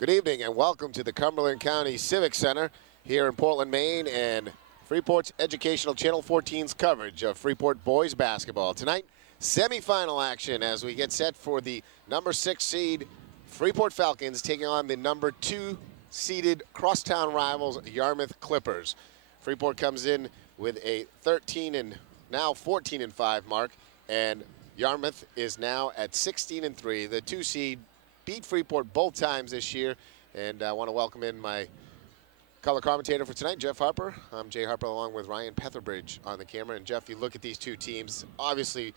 Good evening and welcome to the Cumberland County Civic Center here in Portland, Maine, and Freeport's Educational Channel 14's coverage of Freeport boys basketball. Tonight, semifinal action as we get set for the number 6 seed Freeport Falcons taking on the number 2 seeded crosstown rivals Yarmouth Clippers. Freeport comes in with a 13 and now 14-5 mark, and Yarmouth is now at 16-3. The 2 seed beat Freeport both times this year, and I want to welcome in my color commentator for tonight, Jeff Harper. I'm Jay Harper along with Ryan Petherbridge on the camera. And Jeff, you look at these two teams, obviously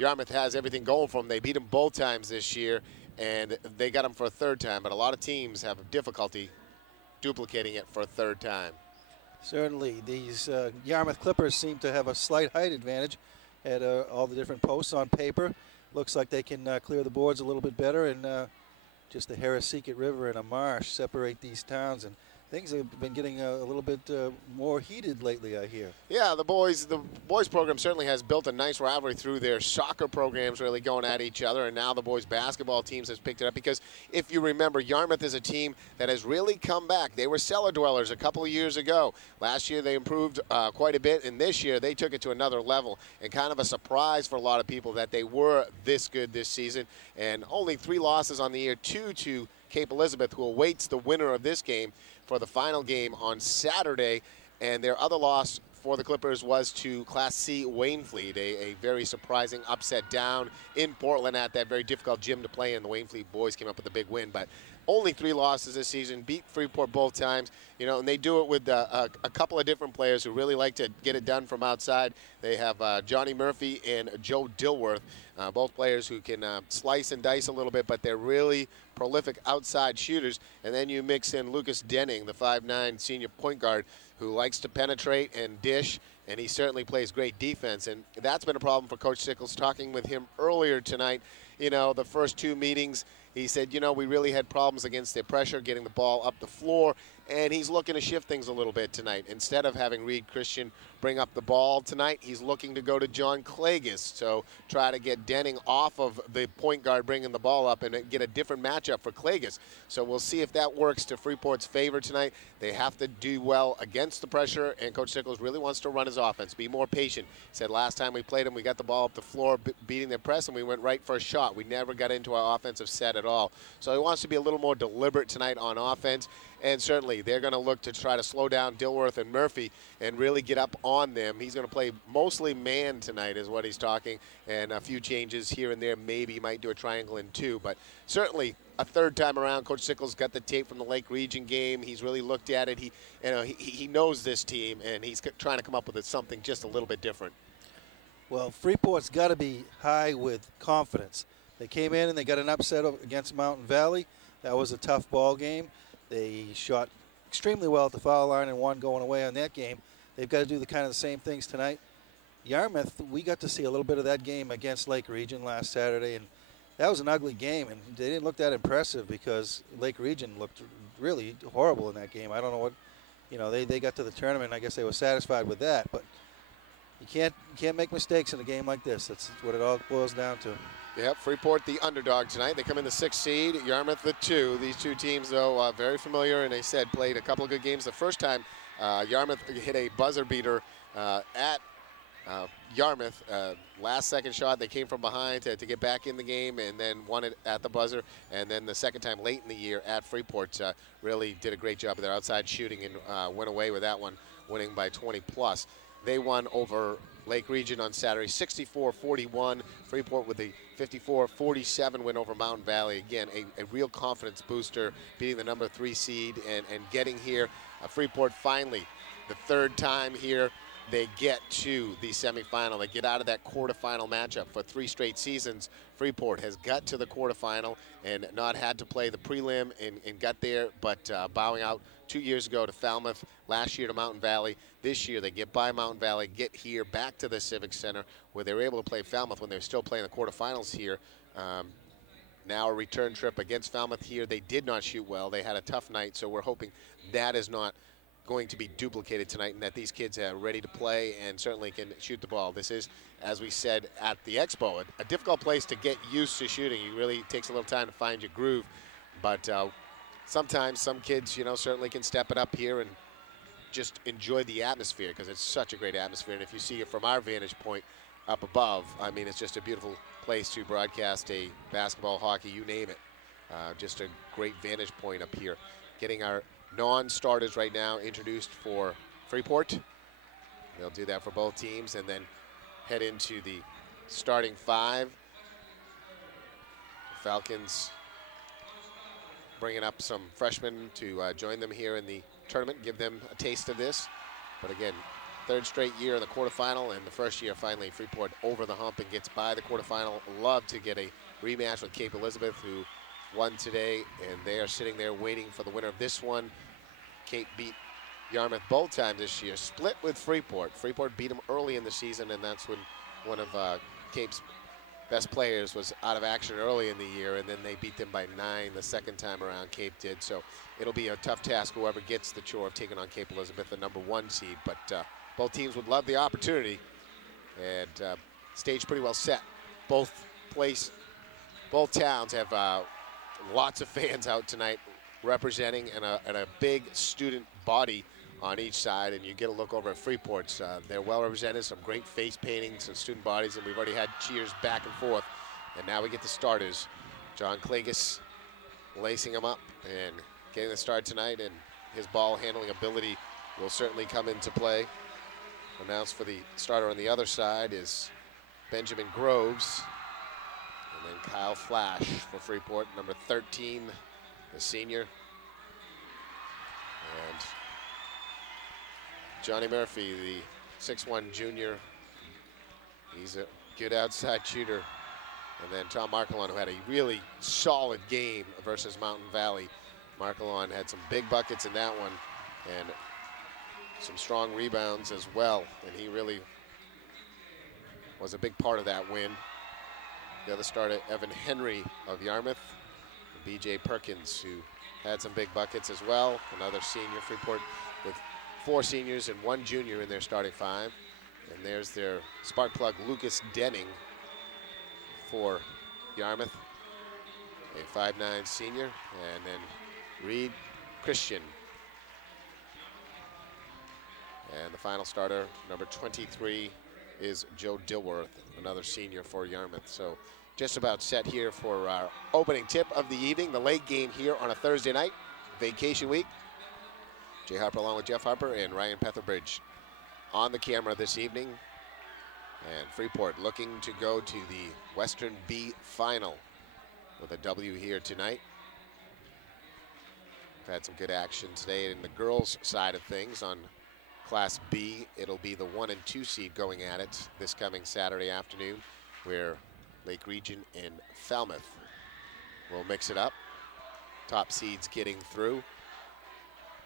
Yarmouth has everything going for them. They beat them both times this year, and they got them for a third time, but a lot of teams have difficulty duplicating it for a third time. Certainly, these Yarmouth Clippers seem to have a slight height advantage at all the different posts on paper. Looks like they can clear the boards a little bit better, and just the Harrisseeket River and a marsh separate these towns, and things have been getting a little bit more heated lately, I hear. Yeah, the boys program certainly has built a nice rivalry through their soccer programs really going at each other, and now the boys basketball teams has picked it up because if you remember, Yarmouth is a team that has really come back. They were cellar dwellers a couple of years ago. Last year they improved quite a bit, and this year they took it to another level, and kind of a surprise for a lot of people that they were this good this season, and only 3 losses on the year, 2 to Cape Elizabeth, who awaits the winner of this game for the final game on Saturday. And their other loss for the Clippers was to Class C Waynfleet, a very surprising upset down in Portland at that very difficult gym to play in. The Waynfleet boys came up with a big win, but only 3 losses this season, beat Freeport both times, you know, and they do it with a couple of different players who really like to get it done from outside. They have Johnny Murphy and Joe Dilworth, both players who can slice and dice a little bit, but they're really prolific outside shooters. And then you mix in Lucas Denning, the 5'9" senior point guard, who likes to penetrate and dish, and he certainly plays great defense. And that's been a problem for Coach Sickles. Talking with him earlier tonight, you know, the first 2 meetings, he said, you know, we really had problems against their pressure, getting the ball up the floor, and he's looking to shift things a little bit tonight. Instead of having Reed Christian bring up the ball tonight, he's looking to go to John Clagus, so try to get Denning off of the point guard bringing the ball up and get a different matchup for Clagus. So we'll see if that works to Freeport's favor tonight. They have to do well against the pressure, and Coach Sickles really wants to run his offense, be more patient. He said last time we played him, we got the ball up the floor, beating their press, and we went right for a shot. We never got into our offensive set at all. So he wants to be a little more deliberate tonight on offense, and certainly they're going to look to try to slow down Dilworth and Murphy and really get up on them. He's going to play mostly man tonight is what he's talking, and a few changes here and there. Maybe he might do a triangle in 2, but certainly a third time around. Coach Sickles got the tape from the Lake Region game. He's really looked at it. He knows this team, and he's trying to come up with something just a little bit different. Well, Freeport's got to be high with confidence. They came in and they got an upset against Mountain Valley. That was a tough ball game. They shot extremely well at the foul line and won going away on that game. They've got to do the kind of the same things tonight. Yarmouth, we got to see a little bit of that game against Lake Region last Saturday, and that was an ugly game, and they didn't look that impressive because Lake Region looked really horrible in that game. I don't know what, you know, they got to the tournament, and I guess they were satisfied with that, but you can't make mistakes in a game like this. That's what it all boils down to. Yep, Freeport the underdog tonight. They come in the 6th seed, Yarmouth the 2. These 2 teams, though, very familiar, and they said played a couple of good games. The first time Yarmouth hit a buzzer beater at Yarmouth. Last second shot, they came from behind to get back in the game and then won it at the buzzer. And then the second time late in the year at Freeport really did a great job of their outside shooting and went away with that one, winning by 20+. They won over Lake Region on Saturday, 64-41. Freeport with a 54-47 win over Mountain Valley. Again, a real confidence booster, beating the number 3 seed and getting here. Freeport finally, the 3rd time here, they get to the semifinal. They get out of that quarterfinal matchup. For 3 straight seasons, Freeport has got to the quarterfinal and not had to play the prelim and got there, but bowing out 2 years ago to Falmouth, last year to Mountain Valley. This year they get by Mountain Valley, get here back to the Civic Center where they were able to play Falmouth when they were still playing the quarterfinals here. Now a return trip against Falmouth here. They did not shoot well. They had a tough night, so we're hoping that is not going to be duplicated tonight and that these kids are ready to play and certainly can shoot the ball. This is, as we said at the Expo, a difficult place to get used to shooting. It really takes a little time to find your groove, but sometimes some kids, you know, certainly can step it up here and just enjoy the atmosphere because it's such a great atmosphere. And if you see it from our vantage point up above, I mean, it's just a beautiful place to broadcast a basketball, hockey, you name it. Just a great vantage point up here. Getting our non-starters right now introduced for Freeport. They'll do that for both teams and then head into the starting five. The Falcons bringing up some freshmen to join them here in the tournament, give them a taste of this. But again, third straight year in the quarterfinal, and the first year finally Freeport over the hump and gets by the quarterfinal. Love to get a rematch with Cape Elizabeth, who won today, and they are sitting there waiting for the winner of this one. Cape beat Yarmouth both times this year, split with Freeport. Freeport beat them early in the season, and that's when one of Cape's best players was out of action early in the year, and then they beat them by 9 the second time around. Cape did, so it'll be a tough task whoever gets the chore of taking on Cape Elizabeth, the #1 seed, but both teams would love the opportunity, and stage pretty well set. Both towns have lots of fans out tonight representing, and a big student body on each side, and you get a look over at Freeport's. They're well represented, some great face paintings and student bodies, and we've already had cheers back and forth. And now we get the starters. John Klages lacing them up and getting the start tonight, and his ball handling ability will certainly come into play. Announced for the starter on the other side is Benjamin Groves, and then Kyle Flash for Freeport, number 13, the senior. And Johnny Murphy, the 6'1 junior. He's a good outside shooter. And then Tom Markelon, who had a really solid game versus Mountain Valley. Markelon had some big buckets in that one and some strong rebounds as well. And he really was a big part of that win. The other starter, Evan Henry of Yarmouth. B.J. Perkins, who had some big buckets as well. Another senior. Freeport with 4 seniors and 1 junior in their starting 5. And there's their spark plug, Lucas Denning, for Yarmouth, a 5'9 senior. And then Reed Christian. And the final starter, number 23, is Joe Dilworth, another senior for Yarmouth. So just about set here for our opening tip of the evening, the late game here on a Thursday night, vacation week. Jay Harper along with Jeff Harper and Ryan Petherbridge on the camera this evening. And Freeport looking to go to the Western B final with a W here tonight. We've had some good action today in the girls' side of things. On Class B, it'll be the 1 and 2 seed going at it this coming Saturday afternoon, where Lake Region and Falmouth will mix it up. Top seeds getting through.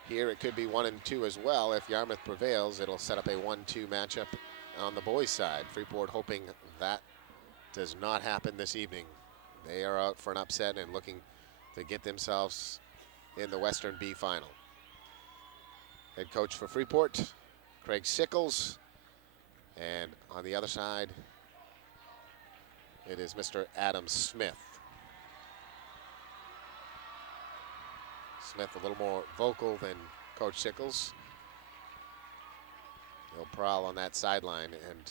Here it could be 1 and 2 as well. If Yarmouth prevails, it'll set up a 1-2 matchup on the boys' side. Freeport hoping that does not happen this evening. They are out for an upset and looking to get themselves in the Western B final. Head coach for Freeport, Craig Sickles. And on the other side, it is Mr. Adam Smith. Smith a little more vocal than Coach Sickles. He'll prowl on that sideline, and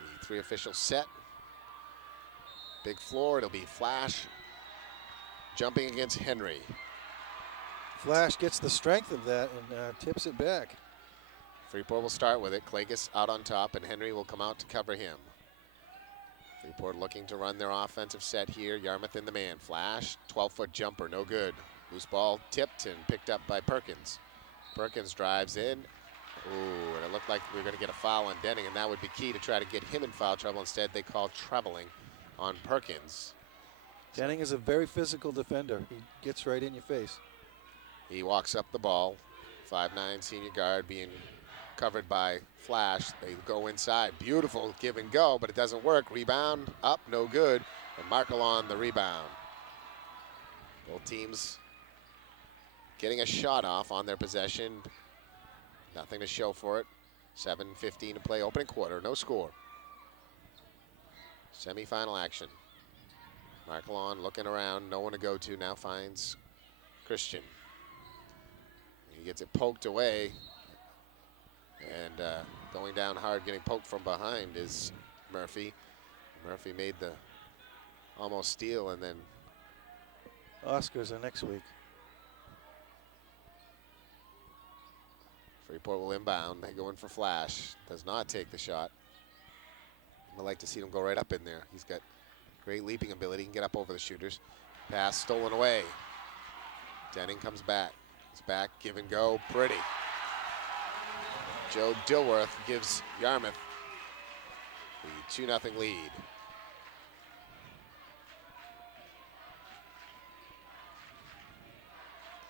the 3 officials set. Big floor, it'll be Flash jumping against Henry. Flash gets the strength of that and tips it back. Freeport will start with it. Klages out on top, and Henry will come out to cover him. Freeport looking to run their offensive set here. Yarmouth in the man. Flash, 12-foot jumper, no good. Loose ball tipped and picked up by Perkins. Perkins drives in. Ooh, and it looked like we were going to get a foul on Denning, and that would be key to try to get him in foul trouble. Instead, they called traveling on Perkins. Denning is a very physical defender. He gets right in your face. He walks up the ball. 5'9 senior guard being covered by Flash. They go inside. Beautiful give and go, but it doesn't work. Rebound up, no good. And Markel on the rebound. Both teams getting a shot off on their possession. Nothing to show for it. 7:15 to play, opening quarter, no score. Semifinal action. Markelon looking around, no one to go to, now finds Christian. He gets it poked away, and going down hard, getting poked from behind is Murphy. Murphy made the almost steal, and then Oscars are next week. Freeport will inbound. They go in for Flash. Does not take the shot. I'd like to see him go right up in there. He's got great leaping ability. He can get up over the shooters. Pass stolen away. Denning comes back. He's back, give and go, pretty. Joe Dilworth gives Yarmouth the 2-0 lead.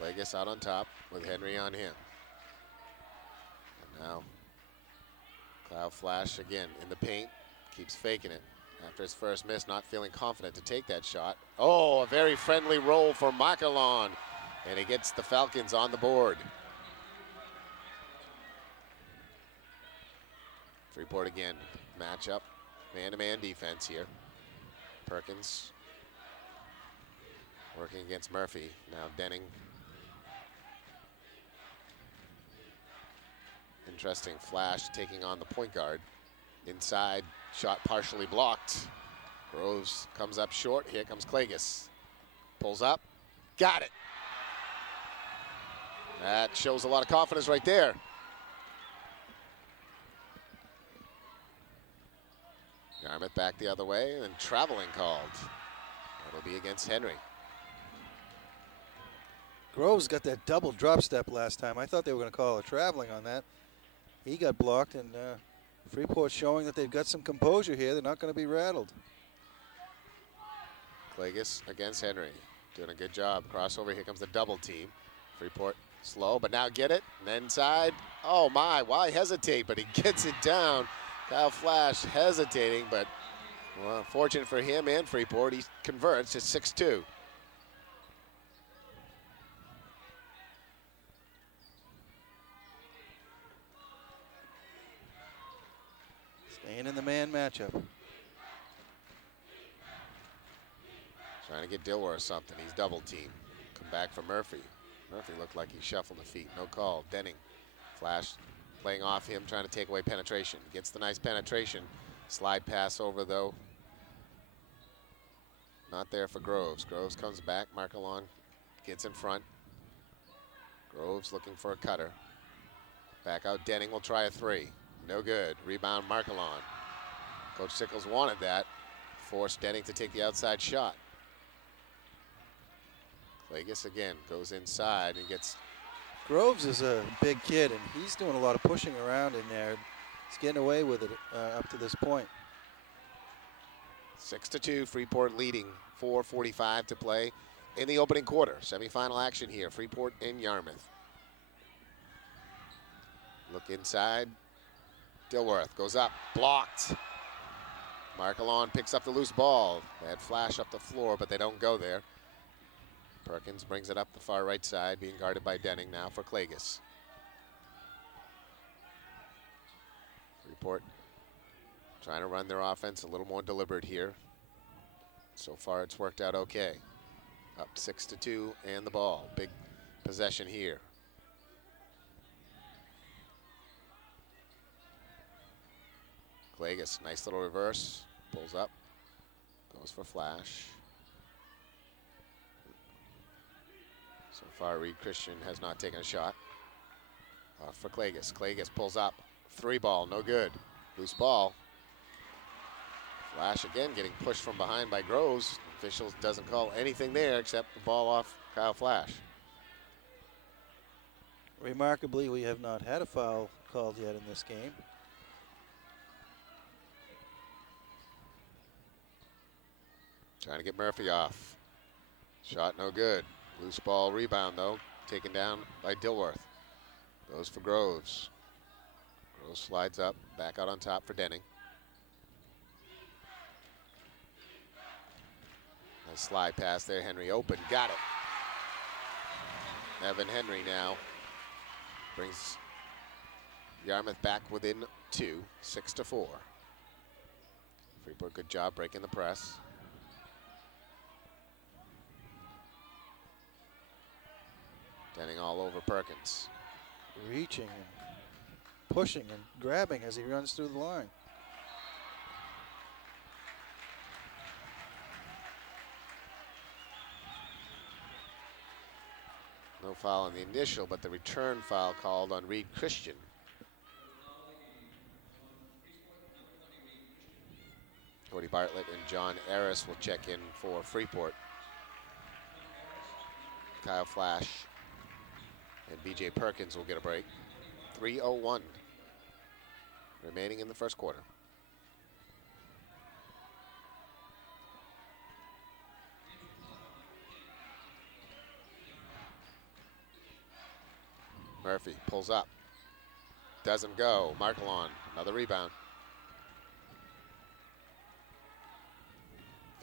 Vegas out on top with Henry on him. And now Cloud Flash again in the paint, keeps faking it. After his first miss, not feeling confident to take that shot. Oh, a very friendly roll for Markelon, and he gets the Falcons on the board. Freeport again, matchup, man-to-man defense here. Perkins working against Murphy. Now Denning. Interesting Flash taking on the point guard. Inside, shot partially blocked. Groves comes up short. Here comes Klages. Pulls up, got it. That shows a lot of confidence right there. Yarmouth back the other way, and traveling called. That'll be against Henry. Groves got that double drop step last time. I thought they were going to call a traveling on that. He got blocked, and Freeport showing that they've got some composure here. They're not going to be rattled. Klages against Henry, doing a good job. Crossover, here comes the double team. Freeport slow, but now get it, and inside. Oh my, why hesitate? But he gets it down. Kyle Flash hesitating, but well, fortunate for him and Freeport, he converts to 6-2. Staying in the man matchup. Trying to get Dilworth something. He's double teamed. Come back for Murphy. Murphy looked like he shuffled the feet. No call. Denning. Flash playing off him, trying to take away penetration. Gets the nice penetration. Slide pass over, though. Not there for Groves. Groves comes back. Markelon gets in front. Groves looking for a cutter. Back out. Denning will try a three. No good. Rebound Markelon. Coach Sickles wanted that. Forced Denning to take the outside shot. Klages again goes inside and gets. Groves is a big kid, and he's doing a lot of pushing around in there. He's getting away with it up to this point. 6-2, Freeport leading. 4:45 to play in the opening quarter. Semifinal action here, Freeport and Yarmouth. Look inside. Dilworth goes up, blocked. Markelon picks up the loose ball. They had Flash up the floor, but they don't go there. Perkins brings it up the far right side, being guarded by Denning now for Klages. Freeport trying to run their offense a little more deliberate here. So far it's worked out okay. Up 6-2 and the ball. Big possession here. Klages, nice little reverse, pulls up, goes for Flash. So far, Reed Christian has not taken a shot. Off for Klages. Klages pulls up, three ball, no good. Loose ball. Flash again getting pushed from behind by Groves. Officials doesn't call anything there except the ball off Kyle Flash. Remarkably, we have not had a foul called yet in this game. Trying to get Murphy off. Shot no good. Loose ball rebound though. Taken down by Dilworth. Goes for Groves. Groves slides up. Back out on top for Denning. Nice slide pass there. Henry open. Got it. Evan Henry now brings Yarmouth back within 2. 6-4. Freeport, good job breaking the press. Denning all over Perkins. Reaching and pushing and grabbing as he runs through the line. No foul on the initial, but the return foul called on Reed Christian. Cody Bartlett and John Harris will check in for Freeport. Kyle Flash and B.J. Perkins will get a break. 3:01 remaining in the first quarter. Murphy pulls up. Doesn't go. Markelon, another rebound.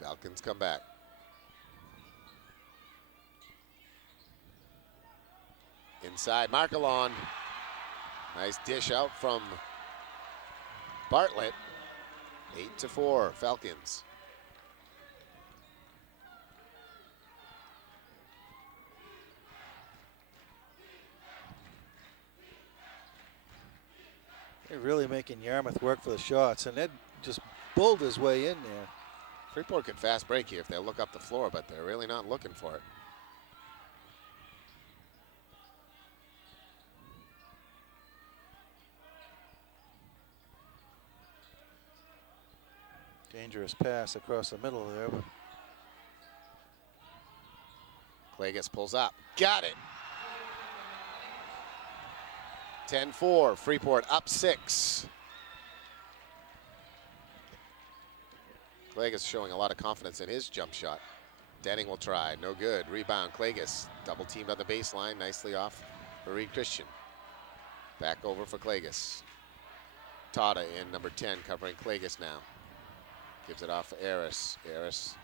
Falcons come back. Inside, Markelon. Nice dish out from Bartlett. 8-4, Falcons. They're really making Yarmouth work for the shots, and Ed just bulled his way in there. Freeport could fast break here if they look up the floor, but they're really not looking for it. Dangerous pass across the middle there. But Clagus pulls up. Got it. 10-4, Freeport up 6. Clagus showing a lot of confidence in his jump shot. Denning will try, no good. Rebound, Clagus. Double teamed on the baseline, nicely off for Reed Christian. Back over for Clagus. Tata in number 10 covering Clagus now. Gives it off for Harris. Harris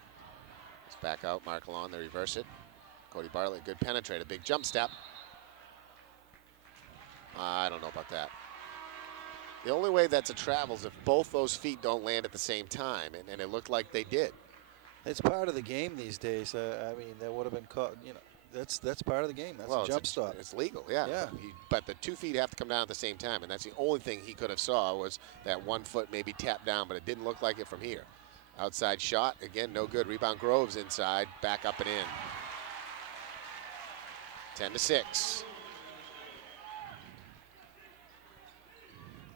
is back out, Markelon, they reverse it. Cody Bartlett, good penetrator, big jump step. I don't know about that. The only way that's a travel is if both those feet don't land at the same time, and it looked like they did. It's part of the game these days. I mean, that would have been caught. You know, that's part of the game. That's a jump stop. It's legal, yeah. Yeah. But the 2 feet have to come down at the same time, and that's the only thing he could have saw was that 1 foot maybe tapped down, but it didn't look like it from here. Outside shot, again, no good. Rebound, Groves inside, back up and in. 10-6.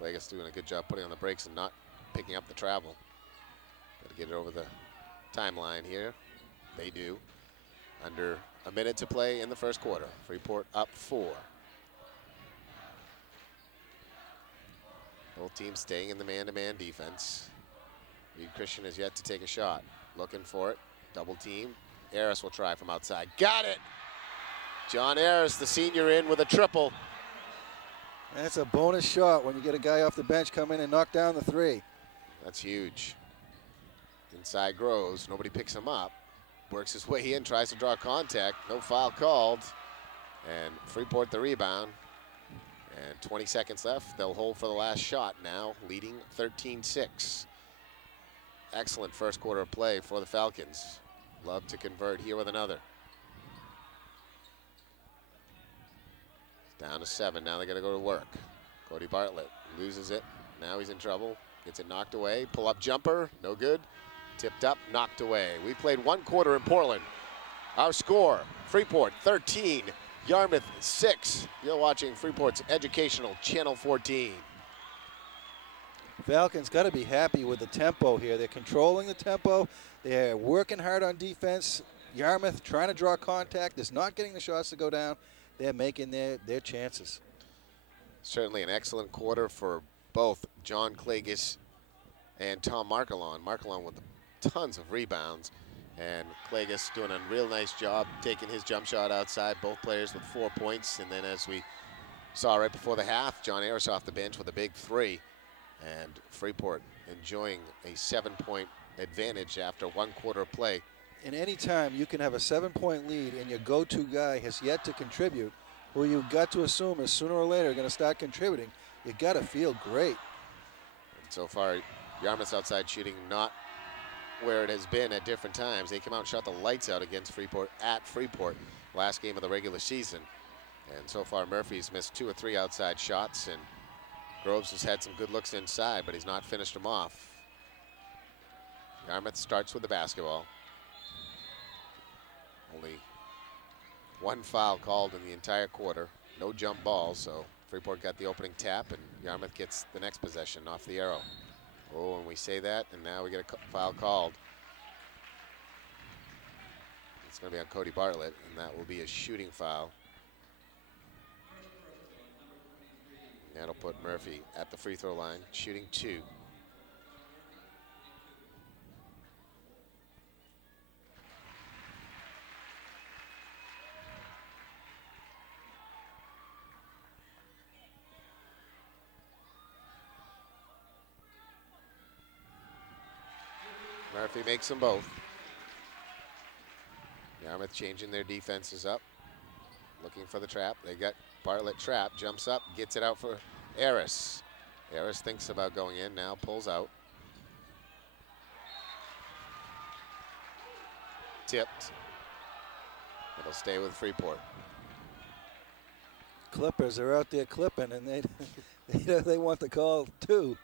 Clagus doing a good job putting on the brakes and not picking up the travel. Got to get it over the timeline here. They do. Under a minute to play in the first quarter. Freeport up 4. Both teams staying in the man-to-man defense. Reed Christian has yet to take a shot. Looking for it. Double team. Harris will try from outside. Got it! John Harris, the senior, in with a triple. That's a bonus shot when you get a guy off the bench come in and knock down the 3. That's huge. Inside Groves, nobody picks him up. Works his way in, tries to draw contact. No foul called. And Freeport the rebound. And 20 seconds left. They'll hold for the last shot now, leading 13-6. Excellent first quarter of play for the Falcons. Love to convert here with another. Down to 7, now they gotta go to work. Cody Bartlett loses it, now he's in trouble. Gets it knocked away, pull up jumper, no good. Tipped up, knocked away. We played 1 quarter in Portland. Our score, Freeport 13, Yarmouth 6. You're watching Freeport's Educational Channel 14. Falcons got to be happy with the tempo here. They're controlling the tempo. They're working hard on defense. Yarmouth trying to draw contact, is not getting the shots to go down. They're making their chances. Certainly an excellent quarter for both John Clagus and Tom Markelon. Markelon with tons of rebounds, and Clagus doing a real nice job taking his jump shot outside. Both players with 4 points, and then as we saw right before the half, John Harris off the bench with a big 3, and Freeport enjoying a 7-point advantage after 1 quarter of play. And any time you can have a 7-point lead and your go-to guy has yet to contribute, who you got to assume is sooner or later going to start contributing, you got to feel great. And so far, Yarmouth's outside shooting not where it has been at different times. They came out and shot the lights out against Freeport at Freeport last game of the regular season. And so far, Murphy's missed 2 or 3 outside shots, and Groves has had some good looks inside, but he's not finished them off. Yarmouth starts with the basketball. Only 1 foul called in the entire quarter. No jump balls, so Freeport got the opening tap, and Yarmouth gets the next possession off the arrow. Oh, and we say that, and now we get a foul called. It's going to be on Cody Bartlett, and that will be a shooting foul. That'll put Murphy at the free throw line, shooting 2. Murphy makes them both. Yarmouth changing their defenses up, looking for the trap. They got Bartlett trapped, jumps up, gets it out for Harris. Harris thinks about going in, now pulls out. Tipped. It'll stay with Freeport. Clippers are out there clipping, and they want the call too.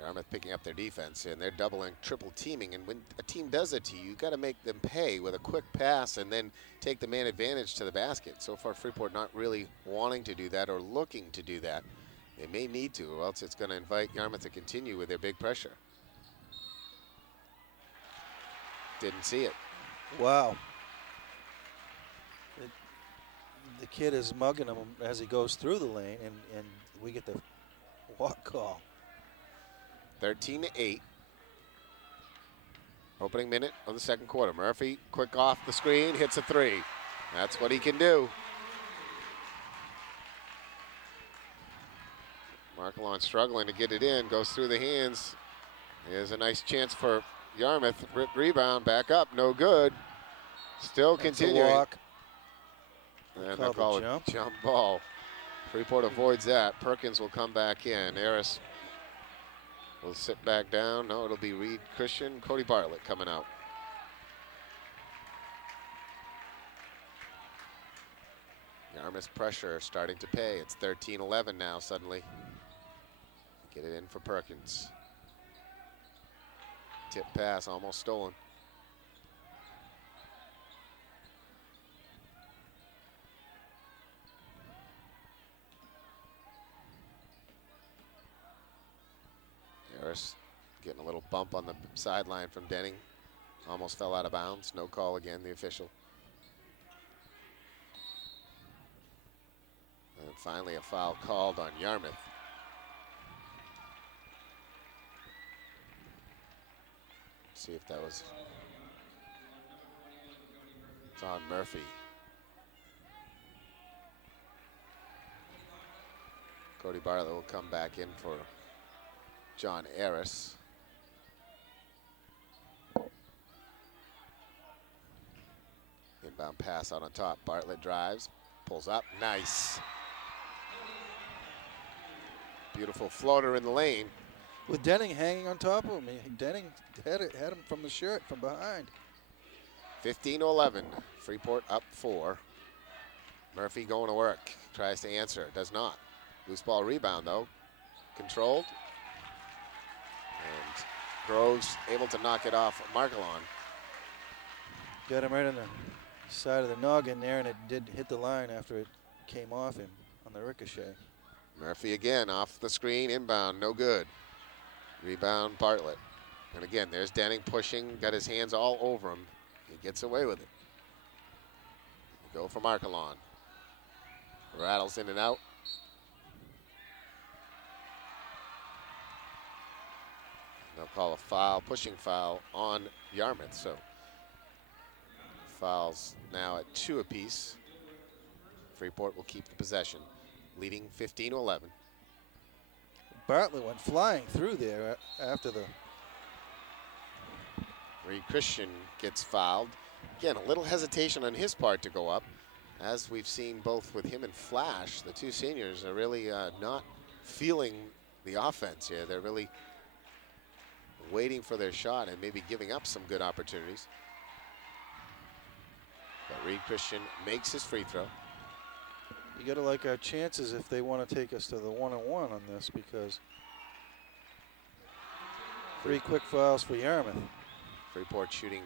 Yarmouth picking up their defense, and they're doubling, triple teaming. And when a team does it to you, you got to make them pay with a quick pass and then take the man advantage to the basket. So far, Freeport not really wanting to do that or looking to do that. They may need to, or else it's going to invite Yarmouth to continue with their big pressure. Didn't see it. Wow. The kid is mugging him as he goes through the lane, and we get the walk call. 13-8. Opening minute of the second quarter. Murphy, quick off the screen, hits a 3. That's what he can do. Markelon struggling to get it in, goes through the hands. Here's a nice chance for Yarmouth. Rebound, back up, no good. Still continuing. Walk. And they'll call it jump ball. Freeport avoids that. Perkins will come back in. Harris will sit back down. No, it'll be Reed Christian. Cody Bartlett coming out. Yarmouth's pressure starting to pay. It's 13-11 now suddenly. Get it in for Perkins. Tip pass almost stolen. Harris getting a little bump on the sideline from Denning. Almost fell out of bounds. No call again, the official. And finally a foul called on Yarmouth. See if that was. It's on Murphy. Cody Bartlett will come back in for John Harris. Inbound pass out on top. Bartlett drives, pulls up, nice. Beautiful floater in the lane. With Denning hanging on top of him, Denning had him from the shirt from behind. 15-11. Freeport up 4. Murphy going to work. Tries to answer. Does not. Loose ball rebound, though. Controlled. And Groves able to knock it off Markelon. Got him right on the side of the noggin there, and it did hit the line after it came off him on the ricochet. Murphy again off the screen. Inbound. No good. Rebound, Bartlett. And again, there's Denning pushing, got his hands all over him. He gets away with it. Go for Markelon. Rattles in and out. They'll call a foul, pushing foul on Yarmouth. So fouls now at 2 apiece. Freeport will keep the possession, leading 15-11. Bartlett went flying through there after the. Reed Christian gets fouled. Again, a little hesitation on his part to go up. As we've seen both with him and Flash, the 2 seniors are really not feeling the offense here. They're really waiting for their shot and maybe giving up some good opportunities. But Reed Christian makes his free throw. You got to like our chances if they want to take us to the 1-on-1 on this, because 3 quick fouls for Yarmouth. Freeport shooting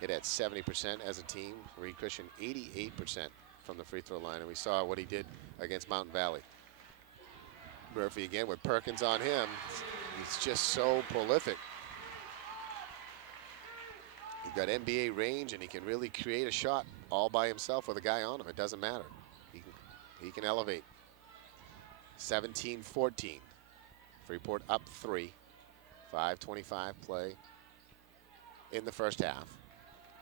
it at 70% as a team. Reed Christian 88% from the free throw line, and we saw what he did against Mountain Valley. Murphy again with Perkins on him. He's just so prolific. He's got NBA range, and he can really create a shot all by himself with a guy on him. It doesn't matter. He can elevate. 17-14. Freeport up 3. 5:25 play in the first half.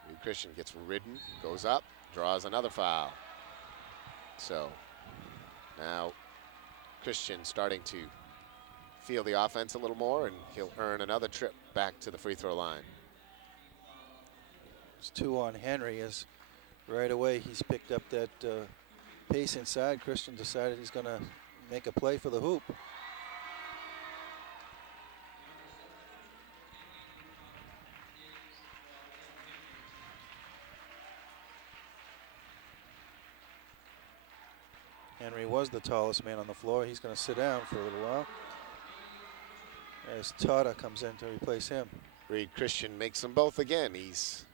Reed Christian gets ridden, goes up, draws another foul. So now Christian starting to feel the offense a little more, and he'll earn another trip back to the free throw line. It's 2 on Henry, as right away he's picked up that pace inside. Christian decided he's going to make a play for the hoop. Henry was the tallest man on the floor. He's going to sit down for a little while as Tata comes in to replace him. Reed Christian makes them both again. He's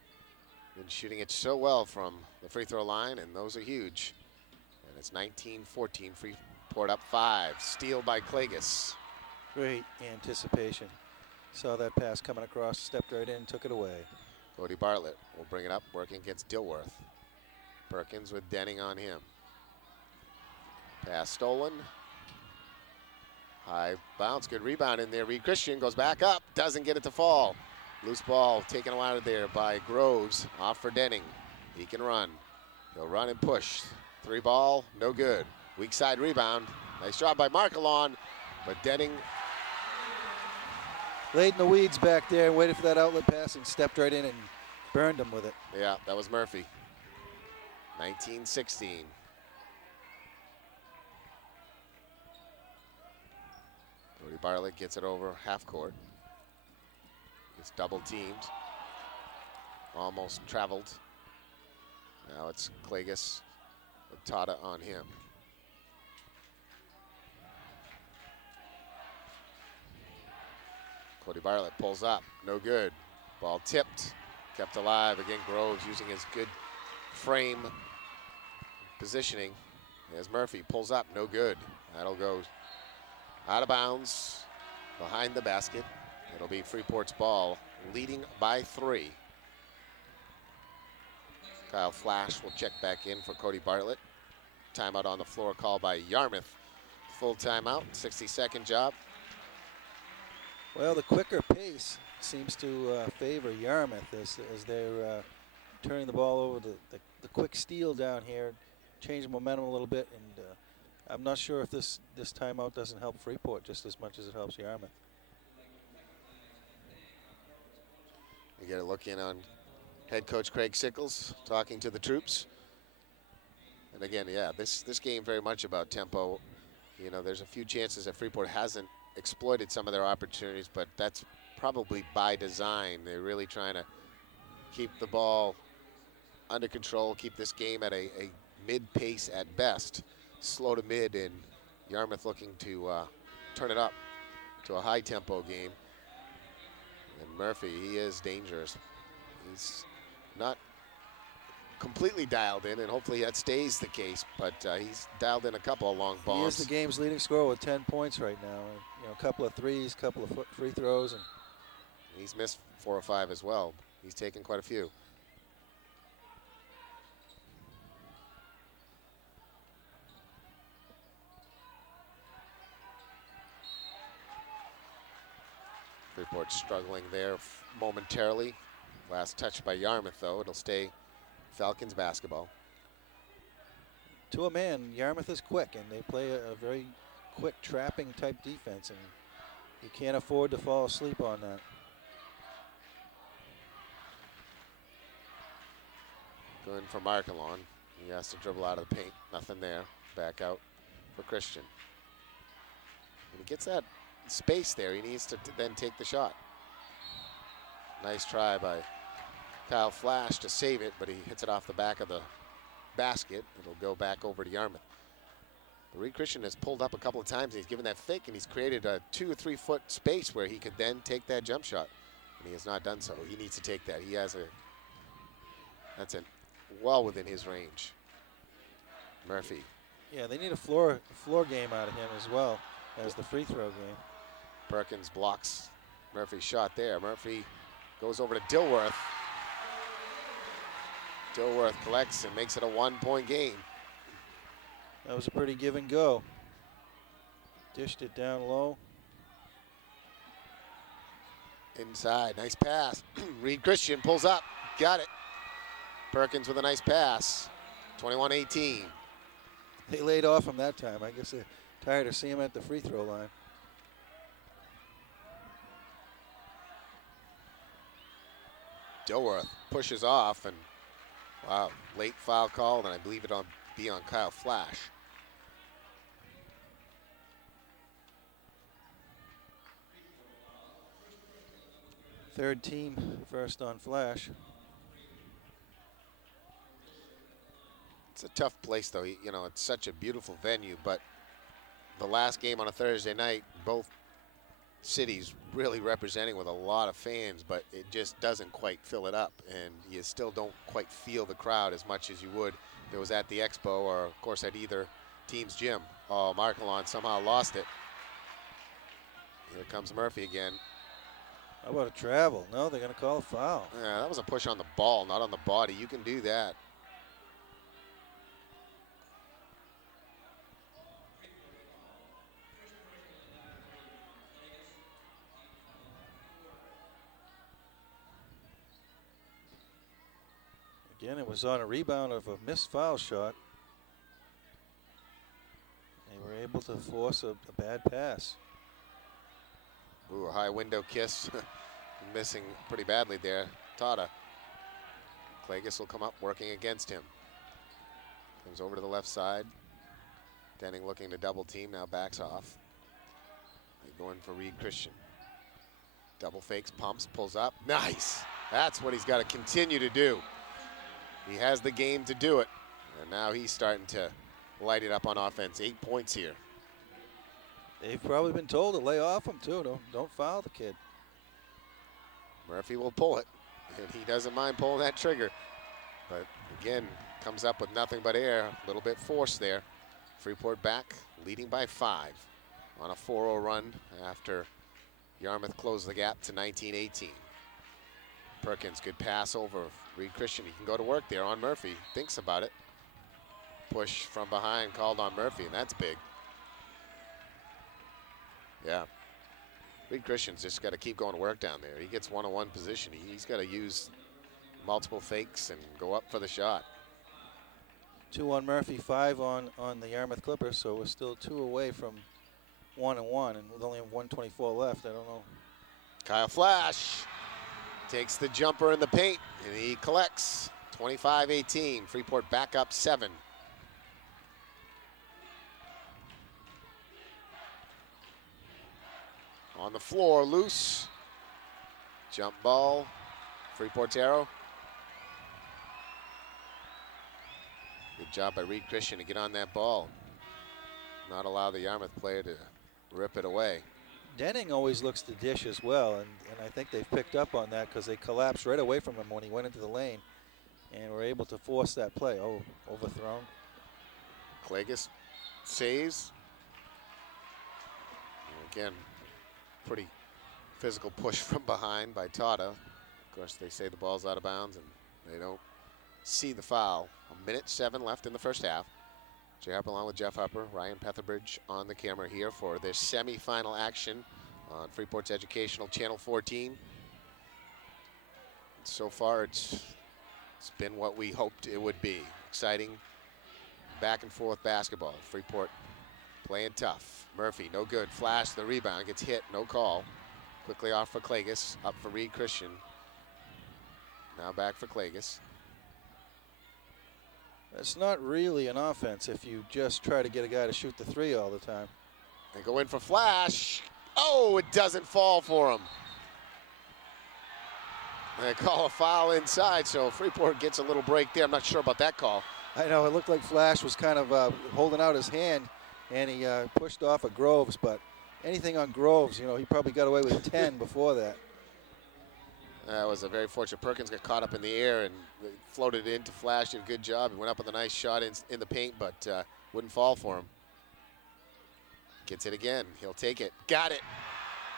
been shooting it so well from the free throw line, and those are huge. And it's 19-14. Freeport up 5. Steal by Klages. Great anticipation. Saw that pass coming across, stepped right in, took it away. Cody Bartlett will bring it up, working against Dilworth. Perkins with Denning on him. Pass stolen. High bounce, good rebound in there. Reed Christian goes back up, doesn't get it to fall. Loose ball taken out of there by Groves, off for Denning. He can run. He'll run and push. 3 ball, no good. Weak side rebound. Nice job by Markelon, but Denning laid in the weeds back there and waited for that outlet pass and stepped right in and burned him with it. Yeah, that was Murphy. 19-16. Cody Bartlett gets it over half court. It's double teamed. Almost traveled. Now it's Klages with Tata on him. Cody Bartlett pulls up, no good. Ball tipped, kept alive. Again, Groves using his good frame positioning. As Murphy pulls up, no good. That'll go out of bounds behind the basket. It'll be Freeport's ball, leading by 3. Kyle Flash will check back in for Cody Bartlett. Timeout on the floor called by Yarmouth. Full timeout, 60-second job. Well, the quicker pace seems to favor Yarmouth as they're turning the ball over. The quick steal down here, changing momentum a little bit, and I'm not sure if this timeout doesn't help Freeport just as much as it helps Yarmouth. We get a look in on head coach Craig Sickles talking to the troops. And again, yeah, this game very much about tempo. You know, there's a few chances that Freeport hasn't exploited some of their opportunities, but that's probably by design. They're really trying to keep the ball under control, keep this game at a mid-pace at best. Slow to mid, and Yarmouth looking to turn it up to a high-tempo game. And Murphy, he is dangerous. He's not completely dialed in, and hopefully that stays the case, but he's dialed in a couple of long balls. He is the game's leading scorer with 10 points right now. You know, a couple of threes, a couple of free throws. And he's missed 4 or 5 as well. He's taken quite a few. Freeport struggling there momentarily. Last touch by Yarmouth, though. It'll stay Falcons basketball. To a man, Yarmouth is quick, and they play a very quick trapping type defense, and you can't afford to fall asleep on that. Going for Markelon. He has to dribble out of the paint. Nothing there. Back out for Christian. When he gets that space there, he needs to then take the shot. Nice try by Kyle Flash to save it, but he hits it off the back of the basket. It'll go back over to Yarmouth. Reed Christian has pulled up a couple of times. He's given that fake, and he's created a 2 or 3 foot space where he could then take that jump shot. And he has not done so. He needs to take that. He has that's well within his range. Murphy. Yeah, they need a floor game out of him as well as the free throw game. Perkins blocks Murphy's shot there. Murphy goes over to Dilworth. Dilworth collects and makes it a 1-point game. That was a pretty give and go. Dished it down low. Inside, nice pass. Reed Christian pulls up, got it. Perkins with a nice pass. 21-18. They laid off him that time. I guess they're tired of seeing him at the free throw line. Dilworth pushes off, and wow, late foul call, and I believe it'll be on Kyle Flash. Third team, first on Flash. It's a tough place, though. You know, it's such a beautiful venue, but the last game on a Thursday night, both cities really representing with a lot of fans, but it just doesn't quite fill it up, and you still don't quite feel the crowd as much as you would if it was at the Expo or, of course, at either team's gym. Oh, Markelon somehow lost it. Here comes Murphy again. How about a travel? No, they're going to call a foul. Yeah, that was a push on the ball, not on the body. You can do that. Again, it was on a rebound of a missed foul shot. They were able to force a bad pass. Ooh, a high window kiss. Missing pretty badly there. Tata. Klages will come up working against him. Comes over to the left side. Denning looking to double team, now backs off. They're going for Reed Christian. Double fakes, pumps, pulls up. Nice! That's what he's got to continue to do. He has the game to do it. And now he's starting to light it up on offense. 8 points here. They've probably been told to lay off him too. Don't foul the kid. Murphy will pull it, and he doesn't mind pulling that trigger. But again, comes up with nothing but air. A little bit forced there. Freeport back, leading by 5 on a 4-0 run after Yarmouth closed the gap to 19-18. Perkins, good pass over Reed Christian. He can go to work there on Murphy. Thinks about it. Push from behind called on Murphy, and that's big. Yeah. Reed Christian's just got to keep going to work down there. He gets one-on-one position. He's got to use multiple fakes and go up for the shot. 2 on Murphy, 5 on the Yarmouth Clippers, so we're still 2 away from 1-1, and with only 1:24 left, I don't know. Kyle Flash takes the jumper in the paint, and he collects. 25-18. Freeport back up 7. On the floor, loose. Jump ball. Freeport's arrow. Good job by Reed Christian to get on that ball. Not allow the Yarmouth player to rip it away. Denning always looks to dish as well, and I think they've picked up on that because they collapsed right away from him when he went into the lane and were able to force that play. Oh, overthrown. Klages saves. And again, pretty physical push from behind by Tata. Of course, they say the ball's out of bounds, and they don't see the foul. 1:07 left in the first half. Jay Harper along with Jeff Harper, Ryan Petherbridge on the camera here for their semifinal action on Freeport's Educational Channel 14. So far, it's been what we hoped it would be. Exciting back and forth basketball. Freeport playing tough. Murphy, no good. Flash, the rebound, gets hit, no call. Quickly off for Klages, up for Reed Christian. Now back for Klages. It's not really an offense if you just try to get a guy to shoot the 3 all the time. They go in for Flash. Oh, it doesn't fall for him. They call a foul inside, so Freeport gets a little break there. I'm not sure about that call. I know, it looked like Flash was kind of holding out his hand, and he pushed off of Groves, but anything on Groves, you know, he probably got away with 10 before that. That was a very fortunate. Perkins got caught up in the air and floated into Flash. Did a good job. He went up with a nice shot in the paint, but wouldn't fall for him. Gets it again. He'll take it. Got it.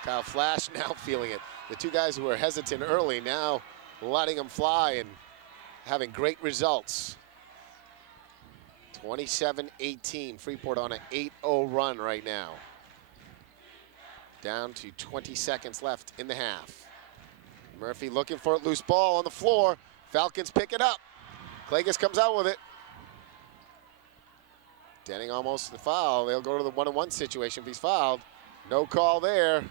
Kyle Flash now feeling it. The two guys who were hesitant early now letting them fly and having great results. 27-18. Freeport on an 8-0 run right now. Down to 20 seconds left in the half. Murphy looking for it. Loose ball on the floor. Falcons pick it up. Klages comes out with it. Denning almost the foul. They'll go to the 1-on-1 situation if he's fouled. No call there.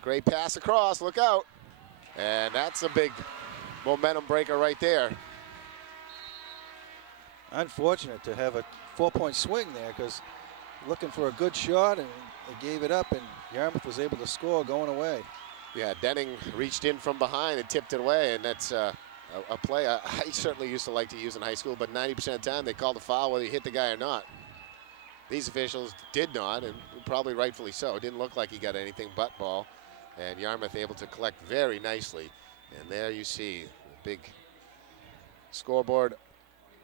Great pass across. Look out. And that's a big momentum breaker right there. Unfortunate to have a 4-point swing there, because looking for a good shot, and they gave it up, and Yarmouth was able to score going away. Yeah, Denning reached in from behind and tipped it away, and that's a play I certainly used to like to use in high school, but 90% of the time they called a foul whether you hit the guy or not. These officials did not, and probably rightfully so. It didn't look like he got anything but ball, and Yarmouth able to collect very nicely. And there you see the big scoreboard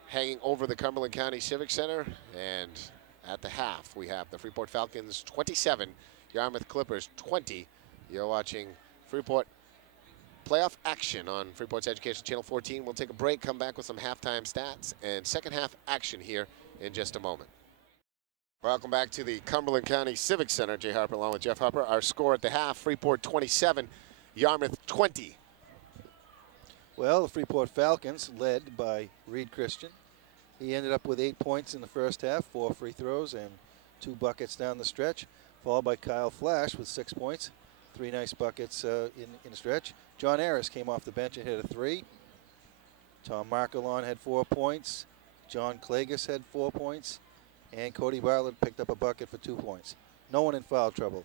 hanging over the Cumberland County Civic Center, and at the half we have the Freeport Falcons 27, Yarmouth Clippers 20. You're watching Freeport playoff action on Freeport's Education Channel 14. We'll take a break, come back with some halftime stats and second half action here in just a moment. Welcome back to the Cumberland County Civic Center. Jay Harper along with Jeff Harper. Our score at the half, Freeport 27, Yarmouth 20. Well, the Freeport Falcons led by Reed Christian. He ended up with 8 points in the first half, 4 free throws and 2 buckets down the stretch, followed by Kyle Flash with 6 points. 3 nice buckets in the stretch. John Harris came off the bench and hit a 3. Tom Markelon had 4 points. John Klages had 4 points. And Cody Bartlett picked up a bucket for 2 points. No one in foul trouble.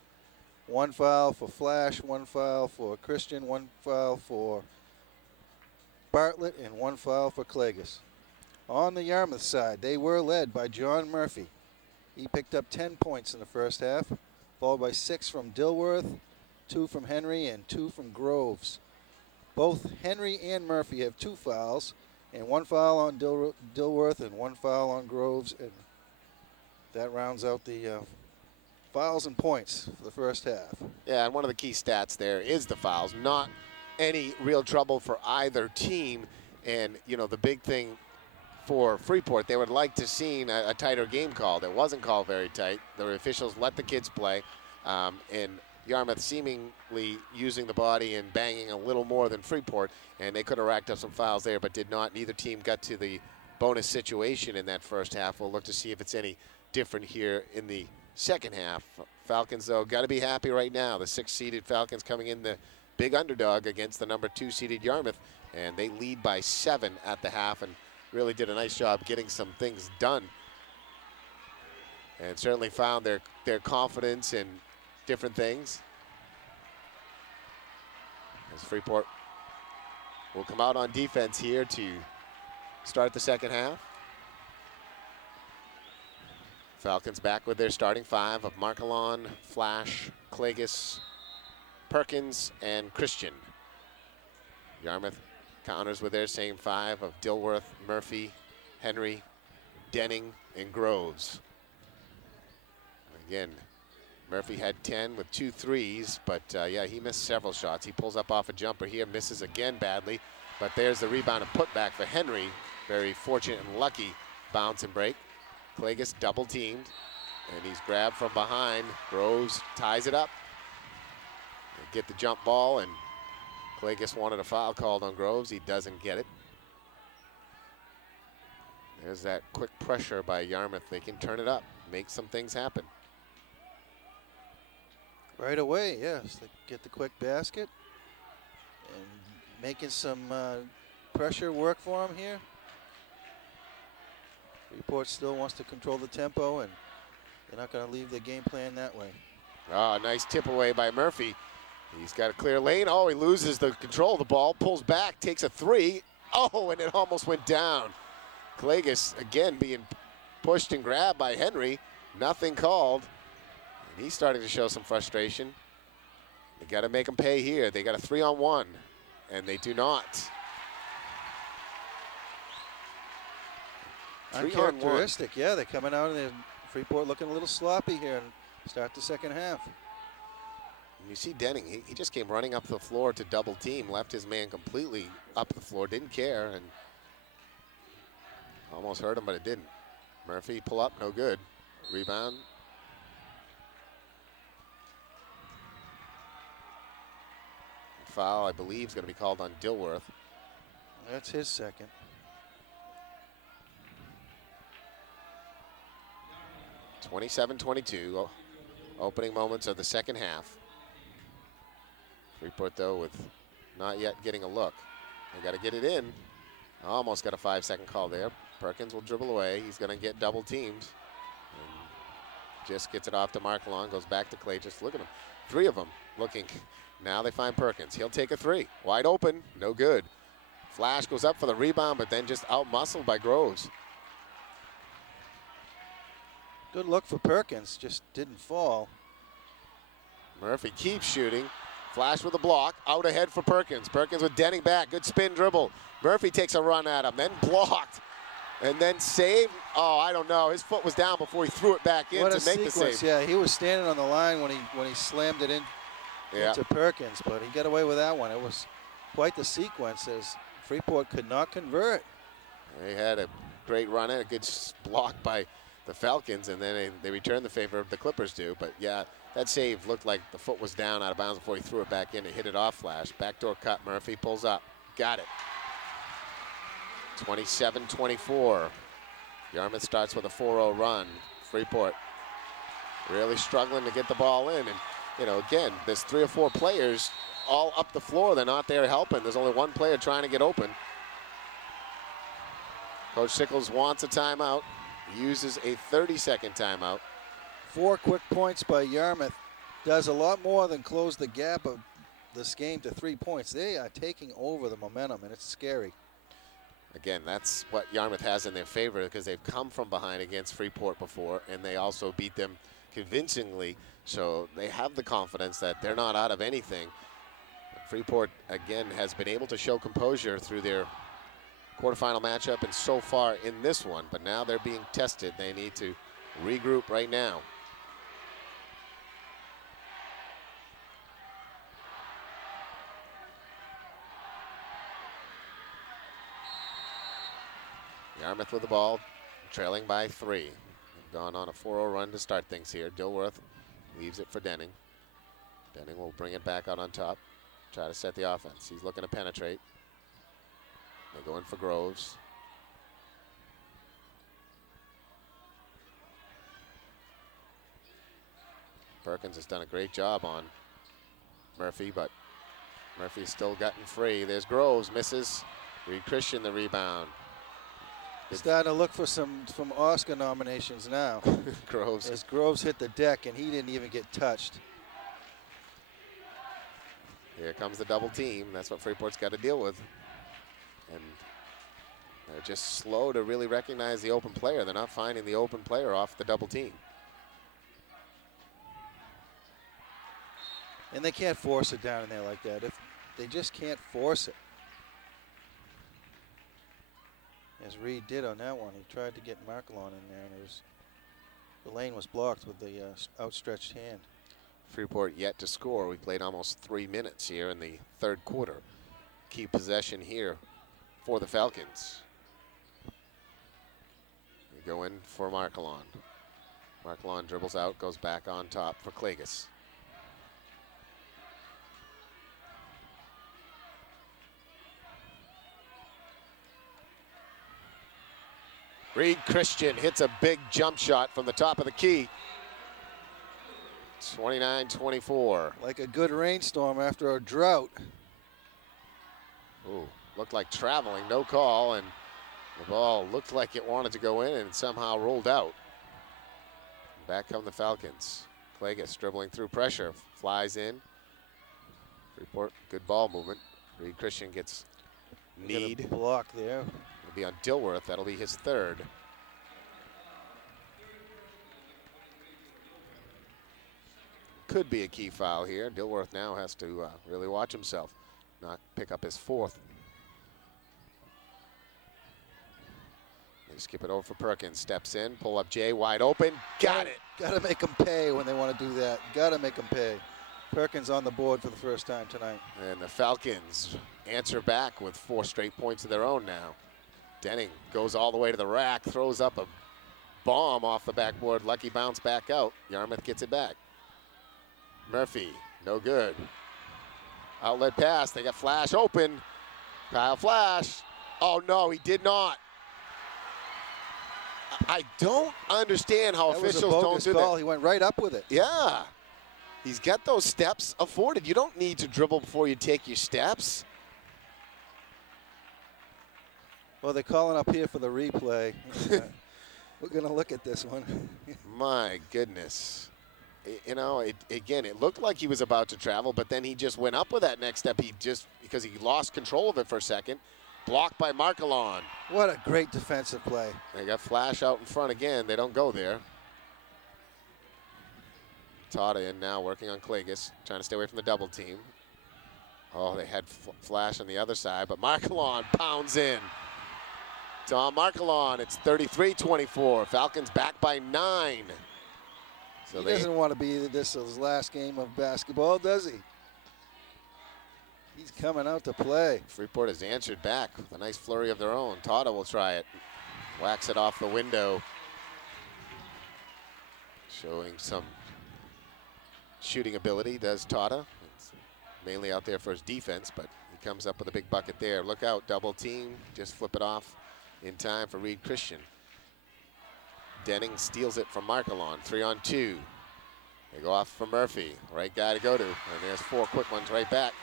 1 foul for Flash, 1 foul for Christian, 1 foul for Bartlett, and 1 foul for Klages. On the Yarmouth side, they were led by John Murphy. He picked up 10 points in the first half, followed by 6 from Dilworth, 2 from Henry, and 2 from Groves. Both Henry and Murphy have 2 fouls, and 1 foul on Dilworth and 1 foul on Groves, and that rounds out the fouls and points for the first half. Yeah, and one of the key stats there is the fouls. Not any real trouble for either team, and you know the big thing for Freeport, they would like to see a tighter game called. It wasn't called very tight. The officials let the kids play, and Yarmouth seemingly using the body and banging a little more than Freeport, and they could have racked up some fouls there, but did not. Neither team got to the bonus situation in that first half. We'll look to see if it's any different here in the second half. Falcons, though, got to be happy right now. The 6th-seeded Falcons coming in the big underdog against the number 2-seeded Yarmouth, and they lead by 7 at the half, and really did a nice job getting some things done, and certainly found their confidence in different things. As Freeport will come out on defense here to start the second half. Falcons back with their starting 5 of Markelon, Flash, Klages, Perkins, and Christian. Yarmouth counters with their same 5 of Dilworth, Murphy, Henry, Denning, and Groves. Again, Murphy had 10 with 2 threes, but yeah, he missed several shots. He pulls up off a jumper here, misses again badly, but there's the rebound and putback for Henry. Very fortunate and lucky bounce and break. Klages double teamed, and he's grabbed from behind. Groves ties it up. They get the jump ball, and Klages wanted a foul called on Groves. He doesn't get it. There's that quick pressure by Yarmouth. They can turn it up, make some things happen. Right away, yes. They get the quick basket and making some pressure work for them here. Freeport still wants to control the tempo, and they're not going to leave the game plan that way. Oh, nice tip away by Murphy. He's got a clear lane. Oh, he loses the control of the ball, pulls back, takes a three. Oh, and it almost went down. Klages, again, being pushed and grabbed by Henry. Nothing called. And he's starting to show some frustration. They got to make him pay here. They got a 3-on-1, and they do not. Uncharacteristic, yeah. They're coming out and Freeport looking a little sloppy here and start the second half. You see Denning, he just came running up the floor to double team, left his man completely up the floor, didn't care, and almost hurt him, but it didn't. Murphy pull up, no good. Rebound. Foul, I believe, is going to be called on Dilworth. That's his second. (27-22), opening moments of the second half. Freeport, though, with not yet getting a look. They got to get it in. Almost got a 5-second call there. Perkins will dribble away. He's going to get double teamed. And just gets it off to Markelon, goes back to Clay. Just look at him. Three of them looking. Now they find Perkins. He'll take a three. Wide open, no good. Flash goes up for the rebound, but then just out-muscled by Groves. Good look for Perkins, just didn't fall. Murphy keeps shooting. Flash with a block, out ahead for Perkins. Perkins with Denning back, good spin dribble. Murphy takes a run at him, then blocked, and then saved. Oh, I don't know. His foot was down before he threw it back in to make the save. Yeah, he was standing on the line when he slammed it in into Perkins, but he got away with that one. It was quite the sequence as Freeport could not convert. They had a great run and a good block by the Falcons, and then they returned the favor the Clippers do. But yeah, that save looked like the foot was down out of bounds before he threw it back in and hit it off Flash. Backdoor cut, Murphy pulls up. Got it. 27-24. Yarmouth starts with a 4-0 run. Freeport really struggling to get the ball in. And, you know, again, there's 3 or 4 players all up the floor. They're not there helping. There's only one player trying to get open. Coach Sickles wants a timeout. Uses a 30-second timeout. 4 quick points by Yarmouth does a lot more than close the gap of this game to 3 points. They are taking over the momentum, and it's scary. Again, that's what Yarmouth has in their favor because they've come from behind against Freeport before, and they also beat them convincingly. So they have the confidence that they're not out of anything. Freeport, again, has been able to show composure through their quarterfinal matchup and so far in this one, but now they're being tested. They need to regroup right now. Yarmouth with the ball, trailing by 3. They've gone on a 4-0 run to start things here. Dilworth leaves it for Denning. Denning will bring it back out on top, try to set the offense. He's looking to penetrate. They go in for Groves. Perkins has done a great job on Murphy, but Murphy's still gotten free. There's Groves, misses. Reed Christian the rebound. Starting to look for some Oscar nominations now. Groves. As Groves hit the deck and he didn't even get touched. Here comes the double team. That's what Freeport's got to deal with. And they're just slow to really recognize the open player. They're not finding the open player off the double team. And they can't force it down in there like that. If they just can't force it. As Reed did on that one, he tried to get Markelon in there, and the lane was blocked with the outstretched hand. Freeport yet to score. We played almost 3 minutes here in the third quarter. Key possession here for the Falcons. They go in for Markelon. Markelon dribbles out, goes back on top for Klages. Reed Christian hits a big jump shot from the top of the key. 29-24. Like a good rainstorm after a drought. Ooh, looked like traveling, no call, and the ball looked like it wanted to go in and somehow rolled out. Back come the Falcons. Klages dribbling through pressure, flies in. Freeport, good ball movement. Reed Christian gets need. Block there. It'll be on Dilworth. That'll be his third. Could be a key foul here. Dilworth now has to really watch himself, not pick up his fourth. They skip it over for Perkins. Steps in, pull up Jay, wide open. Got it. Got to make them pay when they want to do that. Got to make them pay. Perkins on the board for the first time tonight. And the Falcons answer back with 4 straight points of their own now. Denning goes all the way to the rack, throws up a bomb off the backboard. Lucky bounce back out. Yarmouth gets it back. Murphy, no good. Outlet pass, they got Flash open. Kyle Flash, oh no, he did not. I don't understand how officials don't do call. that. He went right up with it. Yeah, he's got those steps afforded. You don't need to dribble before you take your steps. Well, they're calling up here for the replay. We're going to look at this one. My goodness. You know, again, it looked like he was about to travel, but then he just went up with that next step. Because he lost control of it for a second. Blocked by Markelon. What a great defensive play. They got Flash out in front again. They don't go there. Tata in now, working on Klages, trying to stay away from the double team. Oh, they had Flash on the other side, but Markelon pounds in. Tom Markelon, it's 33-24. Falcons back by 9. So he doesn't want to be this his last game of basketball, does he? He's coming out to play. Freeport has answered back with a nice flurry of their own. Tata will try it. Whacks it off the window. Showing some shooting ability, does Tata. It's mainly out there for his defense, but he comes up with a big bucket there. Look out, double team. Just flip it off in time for Reed Christian. Denning steals it from Markelon, 3-on-2. They go off for Murphy, right guy to go to, and there's 4 quick ones right back.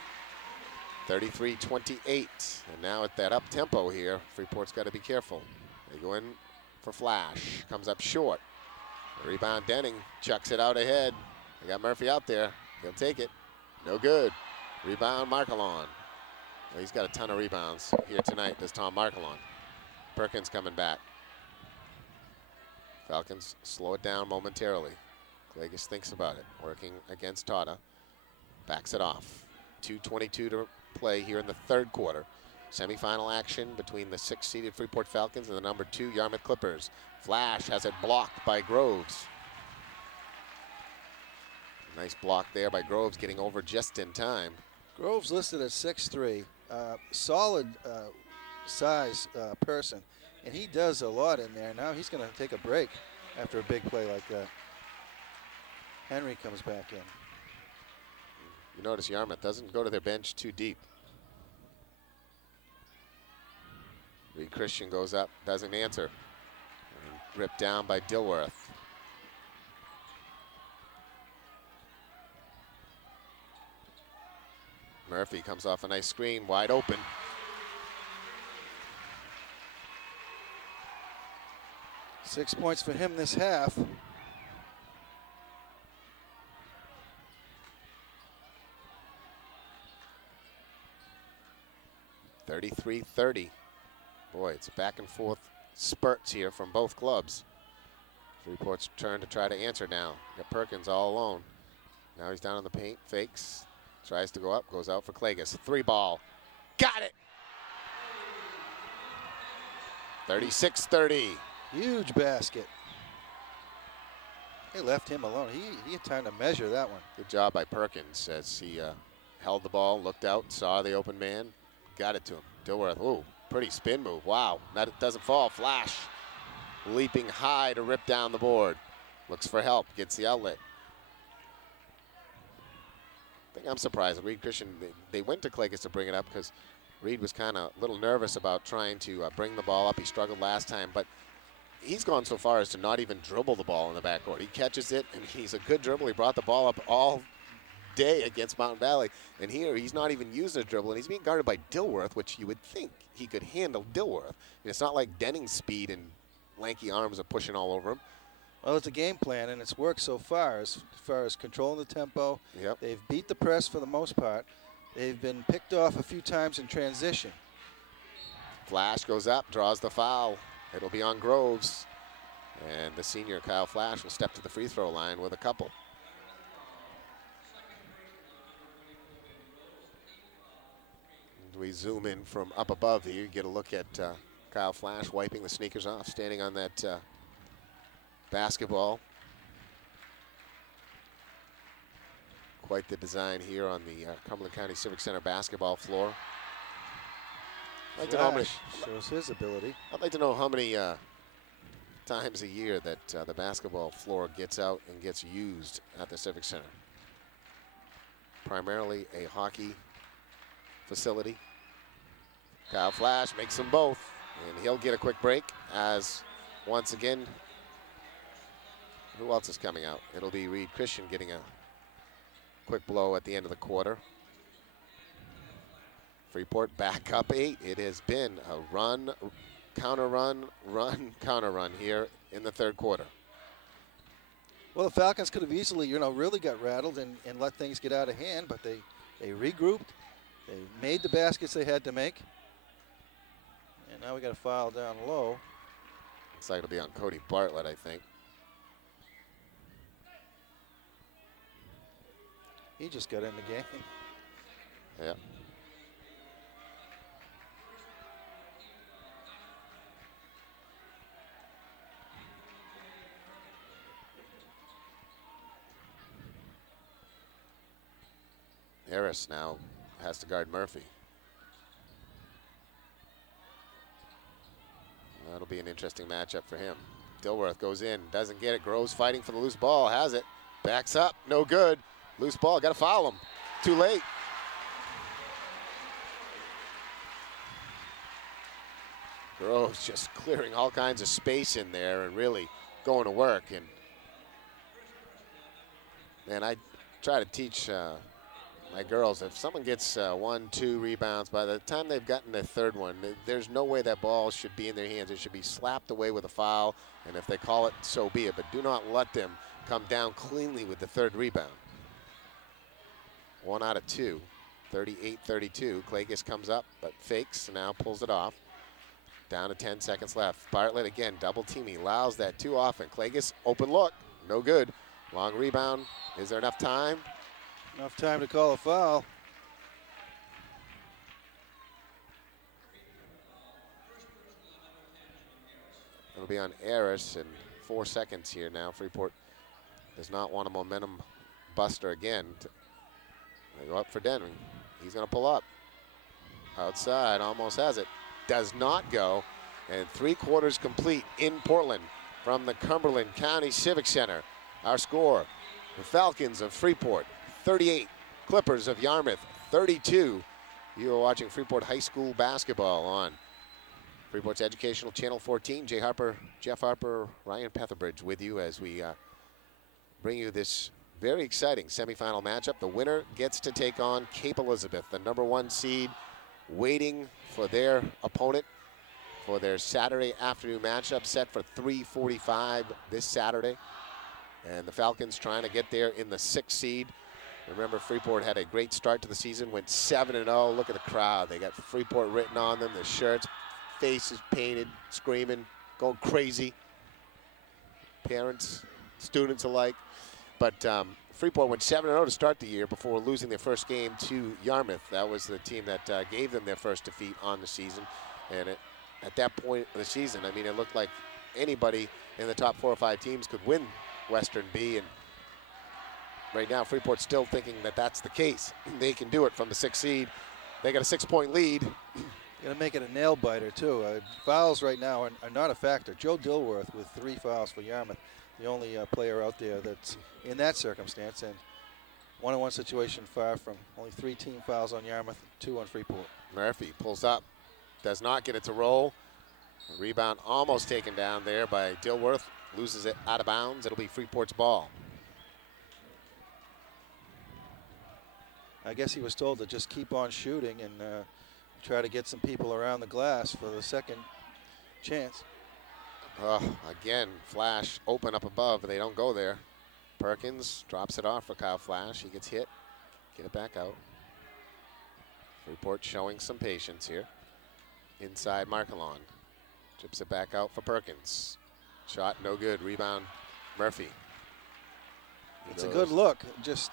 33-28, and now at that up tempo here, Freeport's got to be careful. They go in for Flash, comes up short. The rebound, Denning chucks it out ahead. They got Murphy out there, he'll take it, no good. Rebound, Markelon. Well, he's got a ton of rebounds here tonight, does Tom Markelon. Perkins coming back. Falcons slow it down momentarily. Klages thinks about it, working against Tata. Backs it off. 2:22 to play here in the third quarter. Semifinal action between the 6th-seeded Freeport Falcons and the number 2 Yarmouth Clippers. Flash has it blocked by Groves. Nice block there by Groves, getting over just in time. Groves listed at 6'3", solid size person. And he does a lot in there. Now he's going to take a break after a big play like that. Henry comes back in. You notice Yarmouth doesn't go to their bench too deep. Reed Christian goes up, doesn't answer. And ripped down by Dilworth. Murphy comes off a nice screen, wide open. Six points for him this half. (33-30). Boy, it's back and forth spurts here from both clubs. Freeport's turn to try to answer now. Got Perkins all alone. Now he's down in the paint, fakes, tries to go up, goes out for Klages. 3-ball, got it! 36-30. Huge basket. They left him alone. He had time to measure that one. Good job by Perkins as he held the ball, looked out, saw the open man, got it to him. Dilworth, ooh, pretty spin move. Wow, that doesn't fall. Flash leaping high to rip down the board. Looks for help, gets the outlet. I think I'm surprised. Reed Christian, they went to Klages to bring it up because Reed was kind of a little nervous about trying to bring the ball up. He struggled last time, but he's gone so far as to not even dribble the ball in the backcourt. He catches it, and he's a good dribbler. He brought the ball up all day against Mountain Valley, and here he's not even using his dribble, and he's being guarded by Dilworth, which you would think he could handle Dilworth. And it's not like Denning's speed and lanky arms are pushing all over him. Well, it's a game plan, and it's worked so far as controlling the tempo. Yep. They've beat the press for the most part. They've been picked off a few times in transition. Flash goes up, draws the foul. It'll be on Groves. And the senior, Kyle Flash, will step to the free throw line with a couple. And we zoom in from up above here. You get a look at Kyle Flash wiping the sneakers off, standing on that basketball. Quite the design here on the Cumberland County Civic Center basketball floor. I'd like to know how many, shows his ability. I'd like to know how many times a year that the basketball floor gets out and gets used at the Civic Center. Primarily a hockey facility. Kyle Flash makes them both, and he'll get a quick break as once again, who else is coming out? It'll be Reed Christian getting a quick blow at the end of the quarter. Freeport back up 8. It has been a run, counter run, counter run here in the third quarter. Well, the Falcons could have easily, really got rattled and let things get out of hand, but they regrouped. They made the baskets they had to make. And now we got a foul down low. Looks like it'll be on Cody Bartlett, I think. He just got in the game. Yeah. Harris now has to guard Murphy. That'll be an interesting matchup for him. Dilworth goes in, doesn't get it. Groves fighting for the loose ball, has it. Backs up, no good. Loose ball, got to foul him. Too late. Groves just clearing all kinds of space in there and really going to work. And man, I try to teach my girls, if someone gets 1, 2 rebounds, by the time they've gotten their third one, there's no way that ball should be in their hands. It should be slapped away with a foul, and if they call it, so be it. But do not let them come down cleanly with the third rebound. 1 out of 2, 38-32. Clagus comes up, but fakes, and now pulls it off. Down to 10 seconds left. Bartlett again, double teaming, allows that too often. Clagus, open look, no good. Long rebound, is there enough time? Enough time to call a foul. It'll be on Harris in 4 seconds here now. Freeport does not want a momentum buster again. They go up for Denman. He's going to pull up. Outside, almost has it. Does not go. And 3/4 complete in Portland from the Cumberland County Civic Center. Our score, the Falcons of Freeport, 38. Clippers of Yarmouth, 32. You are watching Freeport High School basketball on Freeport's Educational Channel 14. Jay Harper, Jeff Harper, Ryan Petherbridge with you as we bring you this very exciting semifinal matchup. The winner gets to take on Cape Elizabeth, the #1 seed, waiting for their opponent for their Saturday afternoon matchup set for 3:45 this Saturday. And the Falcons trying to get there in the 6th seed. Remember, Freeport had a great start to the season, went 7-0. Look at the crowd. They got Freeport written on them, the shirts, faces painted, screaming, going crazy. Parents, students alike. But Freeport went 7-0 to start the year before losing their first game to Yarmouth. That was the team that gave them their first defeat on the season. And at that point of the season, I mean, it looked like anybody in the top 4 or 5 teams could win Western B. And right now, Freeport's still thinking that that's the case. They can do it from the 6th seed. They got a 6-point lead. Going to make it a nail biter, too. Fouls right now are not a factor. Joe Dilworth with 3 fouls for Yarmouth, the only player out there that's in that circumstance. And 1-on-1 situation far from only 3 team fouls on Yarmouth, 2 on Freeport. Murphy pulls up, does not get it to roll. Rebound almost taken down there by Dilworth. Loses it out of bounds. It'll be Freeport's ball. I guess he was told to just keep on shooting and try to get some people around the glass for the second chance. Again, Flash open up above, but they don't go there. Perkins drops it off for Kyle Flash. He gets hit. Get it back out. Freeport showing some patience here. Inside Markelon. Chips it back out for Perkins. Shot no good. Rebound Murphy. It's a good look. Just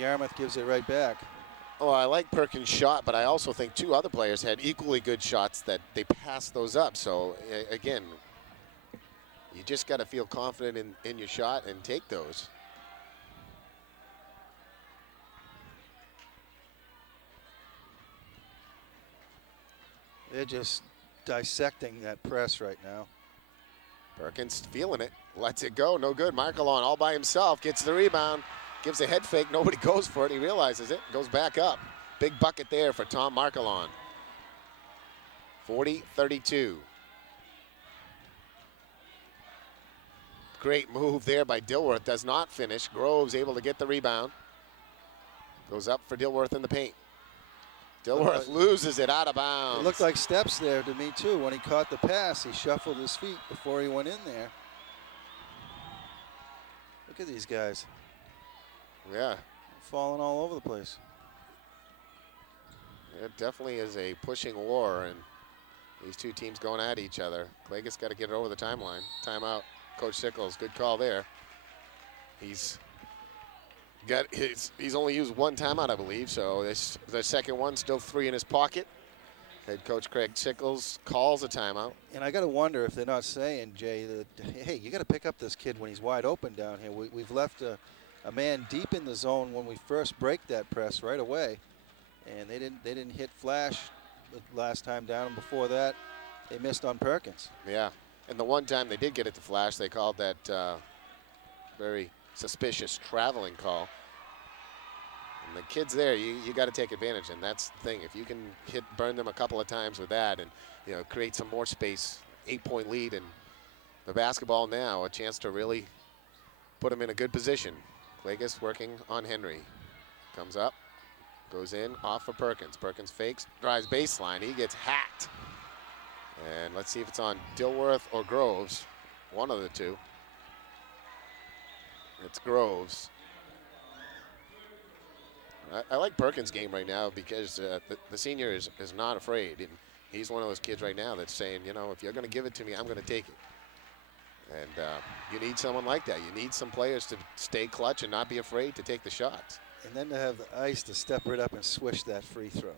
Yarmouth gives it right back. Oh, I like Perkins' shot, but I also think two other players had equally good shots that they passed those up. So, again, you just got to feel confident in your shot and take those. They're just dissecting that press right now. Perkins feeling it. Lets it go. No good. Markelon all by himself. Gets the rebound. Gives a head fake. Nobody goes for it. He realizes it. Goes back up. Big bucket there for Tom Markelon. 40-32. Great move there by Dilworth. Does not finish. Groves able to get the rebound. Goes up for Dilworth in the paint. Dilworth loses it out of bounds. It looked like steps there to me, too. When he caught the pass, he shuffled his feet before he went in there. Look at these guys. Yeah. Falling all over the place. It definitely is a pushing war, and these two teams going at each other. Clagus got to get it over the timeline. Timeout. Coach Sickles, good call there. He's only used one timeout, I believe, so this the second one, still 3 in his pocket. Head coach Craig Sickles calls a timeout. And I got to wonder if they're not saying, Jay, that, hey, you got to pick up this kid when he's wide open down here. We've left a man deep in the zone when we first break that press right away, and they didn't hit flash the last time down, and before that, they missed on Perkins. Yeah, and the one time they did get it to flash, they called that very suspicious traveling call. And the kids there, you got to take advantage, and that's the thing. If you can burn them a couple of times with that, and create some more space, 8-point lead, and the basketball now, a chance to really put them in a good position. Clagus working on Henry. Comes up, goes in, off for Perkins. Perkins fakes, drives baseline. He gets hacked. And let's see if it's on Dilworth or Groves. One of the two. It's Groves. I like Perkins' game right now because the senior is not afraid. And he's one of those kids right now that's saying, if you're going to give it to me, I'm going to take it. And you need someone like that. You need some players to stay clutch and not be afraid to take the shots. And then to have the ice to step right up and swish that free throw.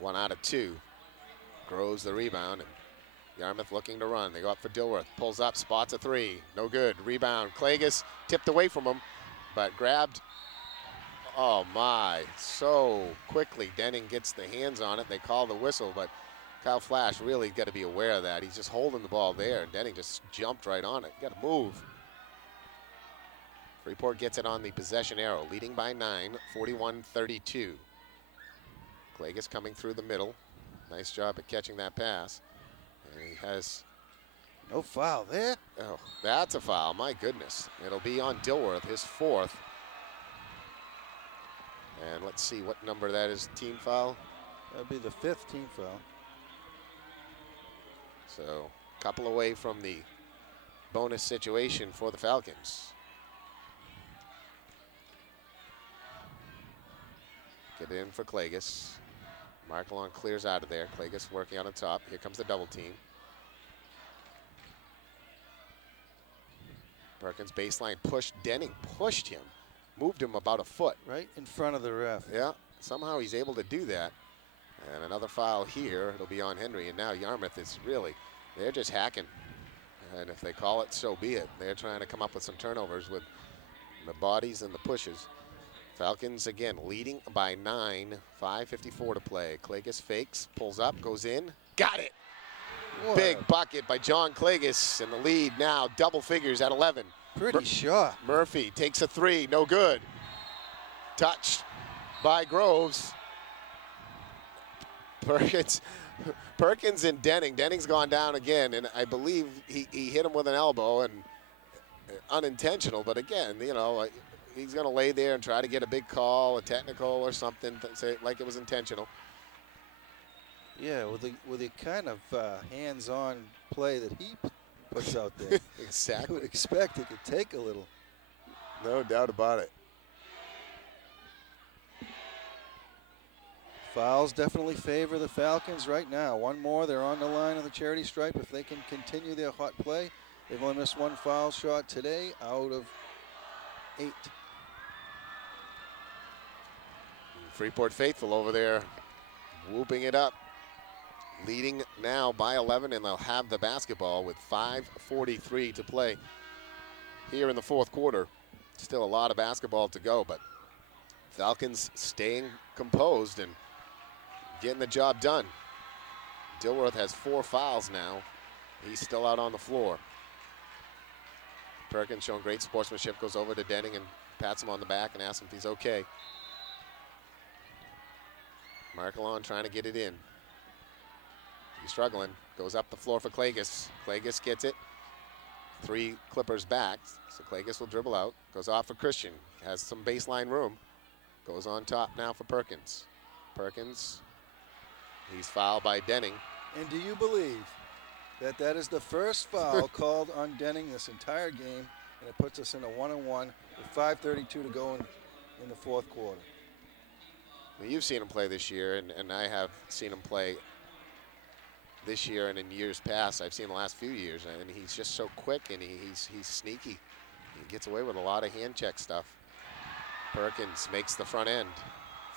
One out of two. Grows the rebound. And Yarmouth looking to run. They go up for Dilworth. Pulls up, spots a three. No good. Rebound. Clagus tipped away from him, but grabbed. Oh, my. So quickly. Denning gets the hands on it. They call the whistle, but Kyle Flash really got to be aware of that. He's just holding the ball there, and Denning just jumped right on it. Got to move. Freeport gets it on the possession arrow, leading by 9, 41-32. Clagus coming through the middle. Nice job at catching that pass. And he has... No foul there. Oh, that's a foul. My goodness. It'll be on Dilworth, his 4th. And let's see what number that is. Team foul? That'd be the 5th team foul. So, a couple away from the bonus situation for the Falcons. Get in for Clagus. Markelon clears out of there. Clagus working on the top. Here comes the double team. Perkins baseline push. Denning pushed him. Moved him about a foot. Right in front of the ref. Yeah, somehow he's able to do that. And another foul here. It'll be on Henry. And now Yarmouth is really, they're just hacking. And if they call it, so be it. They're trying to come up with some turnovers with the bodies and the pushes. Falcons, again, leading by 9, 5:54 to play. Clagus fakes, pulls up, goes in, got it. What? Big bucket by John Clagus, and the lead now double figures at 11. Pretty shot. Murphy takes a three, no good. Touched by Groves. Perkins and Denning. Denning's gone down again, and I believe he hit him with an elbow, and unintentional, but again, he's going to lay there and try to get a big call, a technical or something, say like it was intentional. Yeah, with the kind of hands-on play that he puts out there, exactly. you would expect it could take a little. No doubt about it. Fouls definitely favor the Falcons right now. One more, they're on the line of the charity stripe. If they can continue their hot play, they've only missed one foul shot today out of 8. Freeport faithful over there, whooping it up. Leading now by 11, and they'll have the basketball with 5:43 to play here in the fourth quarter. Still a lot of basketball to go, but Falcons staying composed and getting the job done. Dilworth has 4 fouls now. He's still out on the floor. Perkins showing great sportsmanship, goes over to Denning and pats him on the back and asks him if he's okay. Markelon trying to get it in. He's struggling, goes up the floor for Klages. Klages gets it. 3 Clippers back, so Klages will dribble out. Goes off for Christian, has some baseline room. Goes on top now for Perkins. Perkins, he's fouled by Denning. And do you believe that that is the first foul called on Denning this entire game, and it puts us in a 1-on-1 with 5:32 to go in the fourth quarter? Well, you've seen him play this year, and I have seen him play this year and in years past. I've seen the last few years, and he's just so quick, and he's sneaky. He gets away with a lot of hand check stuff. Perkins makes the front end,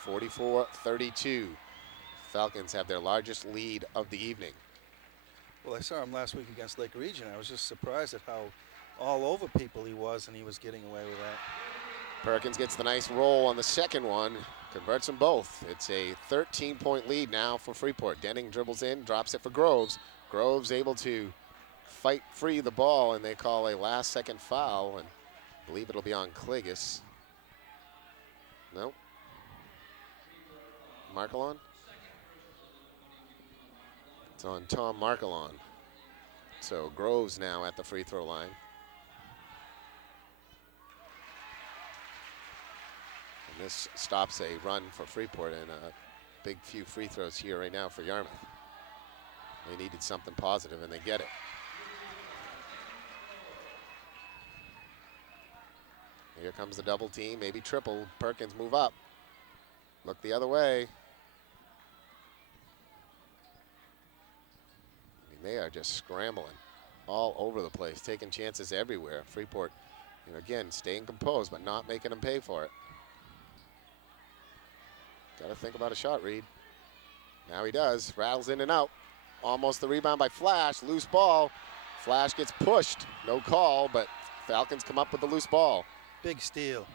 44-32. Falcons have their largest lead of the evening. Well, I saw him last week against Lake Region. I was just surprised at how all over people he was, and he was getting away with that. Perkins gets the nice roll on the second one, converts them both. It's a 13-point lead now for Freeport. Denning dribbles in, drops it for Groves. Groves able to fight free the ball, and they call a last-second foul, and I believe it'll be on Klages. Nope. Markelon? It's on Tom Markelon. So Groves now at the free throw line. And this stops a run for Freeport, and a big few free throws here right now for Yarmouth. They needed something positive, and they get it. Here comes the double team, maybe triple. Perkins move up. Look the other way. I mean, they are just scrambling all over the place, taking chances everywhere. Freeport, you know, again, staying composed, but not making them pay for it. Got to think about a shot, Reed. Now he does. Rattles in and out. Almost the rebound by Flash. Loose ball. Flash gets pushed. No call, but Falcons come up with the loose ball. Big steal.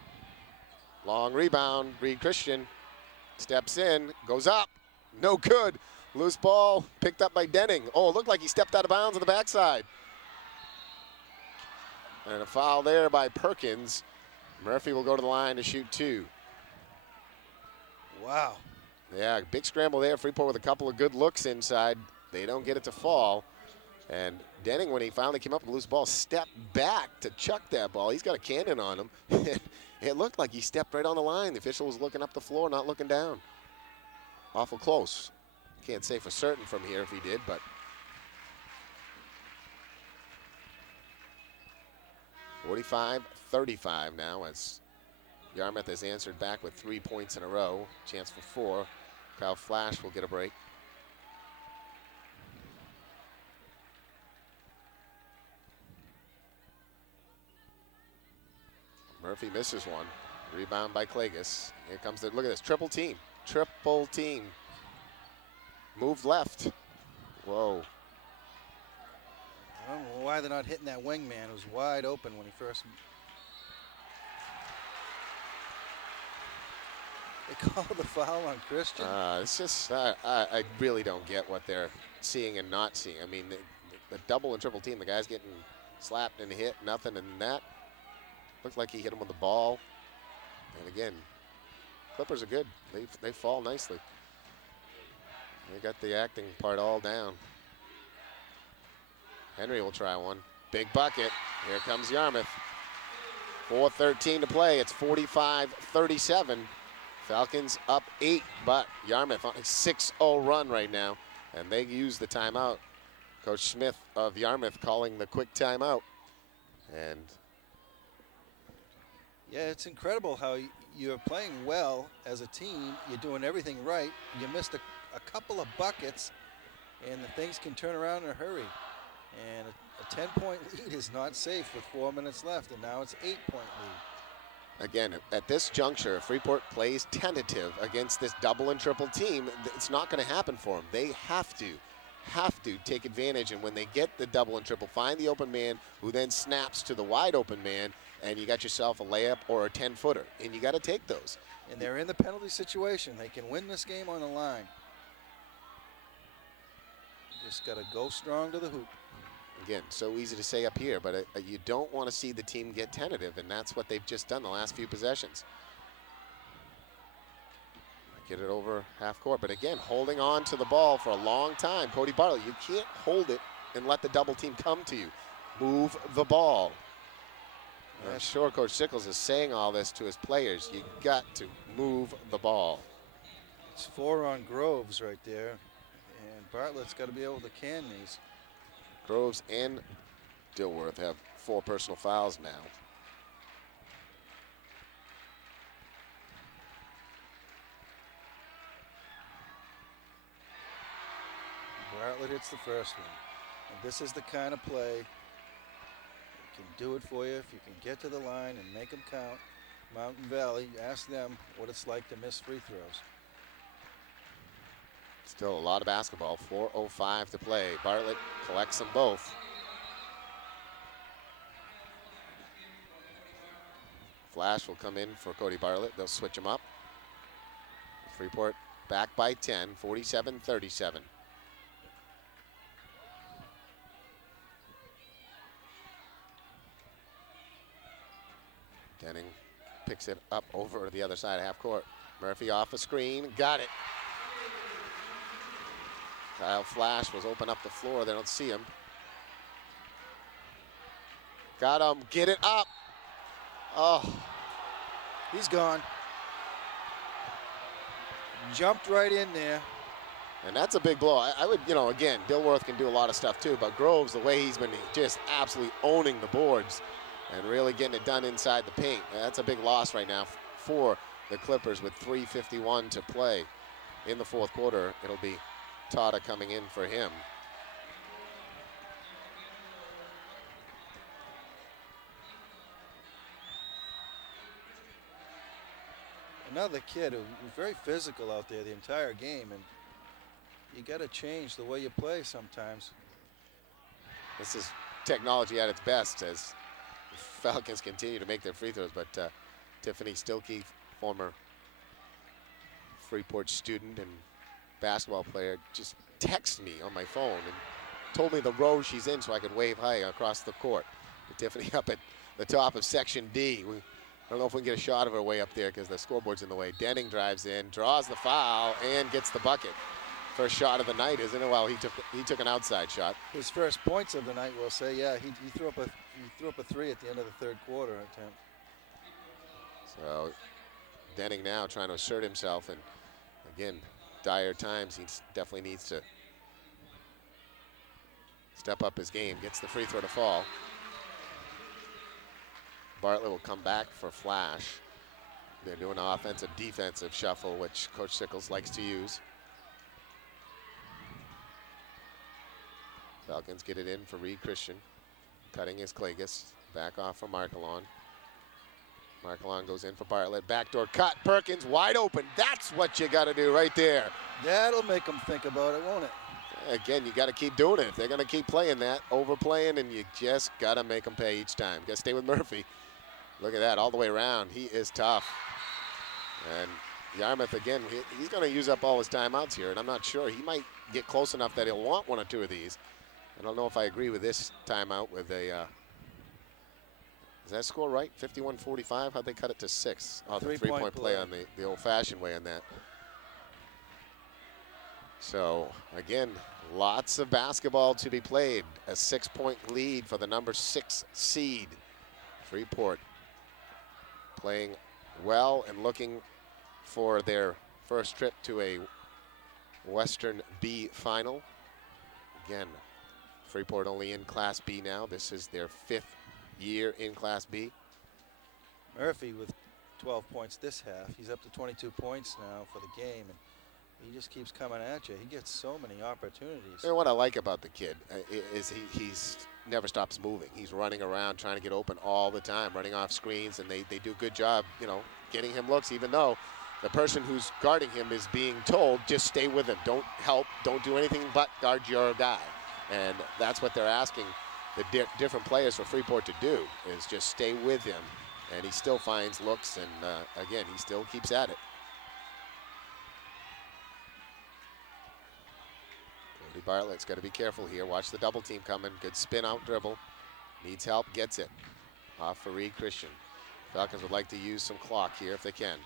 Long rebound. Reed Christian steps in, goes up. No good. Loose ball picked up by Denning. Oh, it looked like he stepped out of bounds on the backside. And a foul there by Perkins. Murphy will go to the line to shoot 2. Wow. Yeah, big scramble there. Freeport with a couple of good looks inside. They don't get it to fall. And Denning, when he finally came up with a loose ball, stepped back to chuck that ball. He's got a cannon on him. It looked like he stepped right on the line. The official was looking up the floor, not looking down. Awful close. Can't say for certain from here if he did, but. (45-35) now as Yarmouth has answered back with 3 points in a row. Chance for 4. Kyle Flash will get a break. Murphy misses one. Rebound by Klages. Here comes the, look at this, triple team. Triple team. Move left. Whoa. I don't know why they're not hitting that wingman. It was wide open when he first. They called the foul on Christian. It's just, I really don't get what they're seeing and not seeing. I mean, the double and triple team, the guy's getting slapped and hit, nothing, and that looked like he hit him with the ball. And again, Clippers are good. They fall nicely. They got the acting part all down. Henry will try one. Big bucket. Here comes Yarmouth. 4:13 to play. It's 45-37. Falcons up 8, but Yarmouth on a 6-0 run right now, and they use the timeout. Coach Smith of Yarmouth calling the quick timeout. And Yeah, it's incredible how you're playing well as a team. You're doing everything right. You missed a couple of buckets, and the things can turn around in a hurry. And a 10-point lead is not safe with 4 minutes left, and now it's 8-point lead. Again, at this juncture, if Freeport plays tentative against this double and triple team, it's not going to happen for them. They have to take advantage, and when they get the double and triple, find the open man who then snaps to the wide open man, and you got yourself a layup or a 10-footer, and you got to take those. And they're in the penalty situation. They can win this game on the line. Just got to go strong to the hoop. Again, so easy to say up here, but you don't want to see the team get tentative, and that's what they've just done the last few possessions. Get it over half court, but again, holding on to the ball for a long time. Cody Bartlett, you can't hold it and let the double team come to you. Move the ball. I'm sure Coach Sickles is saying all this to his players. You got to move the ball. It's 4 on Groves right there, and Bartlett's got to be able to can these. Groves and Dilworth have 4 personal fouls now. Bartlett hits the first one. And this is the kind of play that can do it for you if you can get to the line and make them count. Mountain Valley, ask them what it's like to miss free throws. Still a lot of basketball, 4:05 to play. Bartlett collects them both. Flash will come in for Cody Bartlett. They'll switch him up. Freeport back by 10, 47-37. Denning picks it up over the other side of half court. Murphy off a screen, got it. Kyle Flash was open up the floor. They don't see him. Got him. Get it up. Oh. He's gone. Jumped right in there. And that's a big blow. I would, again, Dilworth can do a lot of stuff too, but Groves, the way he's been just absolutely owning the boards and really getting it done inside the paint. That's a big loss right now for the Clippers with 3:51 to play in the fourth quarter. It'll be Tata coming in for him. Another kid who was very physical out there the entire game, and you got to change the way you play sometimes. This is technology at its best as the Falcons continue to make their free throws, but Tiffany Stilke, former Freeport student and basketball player, just texted me on my phone and told me the row she's in so I could wave hi across the court. With Tiffany up at the top of Section D. I don't know if we can get a shot of her way up there because the scoreboard's in the way. Denning drives in, draws the foul, and gets the bucket. First shot of the night, isn't it? Well, he took an outside shot. His first points of the night, we'll say. Yeah, he threw up a 3 at the end of the third quarter attempt. So Denning now trying to assert himself, and again, dire times. He definitely needs to step up his game. Gets the free throw to fall. Bartlett will come back for Flash. They're doing an offensive-defensive shuffle, which Coach Sickles likes to use. Falcons get it in for Reed Christian. Cutting is Klages. Back off for Markelon. Markelon goes in for Bartlett. Backdoor cut. Perkins wide open. That's what you got to do right there. That'll make them think about it, won't it? Again, you got to keep doing it. If they're going to keep playing that, overplaying, and you just got to make them pay each time. Got to stay with Murphy. Look at that, all the way around. He is tough. And Yarmouth, again, he's going to use up all his timeouts here, and I'm not sure. He might get close enough that he'll want 1 or 2 of these. I don't know if I agree with this timeout with a, is that score right? 51-45? How'd they cut it to 6? Oh, the three-point play on the old-fashioned way on that. So, again, lots of basketball to be played. A 6-point lead for the number 6 seed. Freeport playing well and looking for their first trip to a Western B final. Again, Freeport only in Class B now. This is their 5th year in Class B. Murphy with 12 points this half. He's up to 22 points now for the game, and he just keeps coming at you. He gets so many opportunities. You know what I like about the kid is he's never stops moving. He's running around trying to get open all the time, running off screens, and they do a good job, you know, getting him looks, even though the person who's guarding him is being told, just stay with him. Don't help. Don't do anything but guard your guy. And that's what they're asking the different players for Freeport to do, is just stay with him. And he still finds looks, and again, he still keeps at it. Cody Bartlett's got to be careful here. Watch the double team coming. Good spin out dribble. Needs help, gets it. Off for Reed Christian. Falcons would like to use some clock here if they can.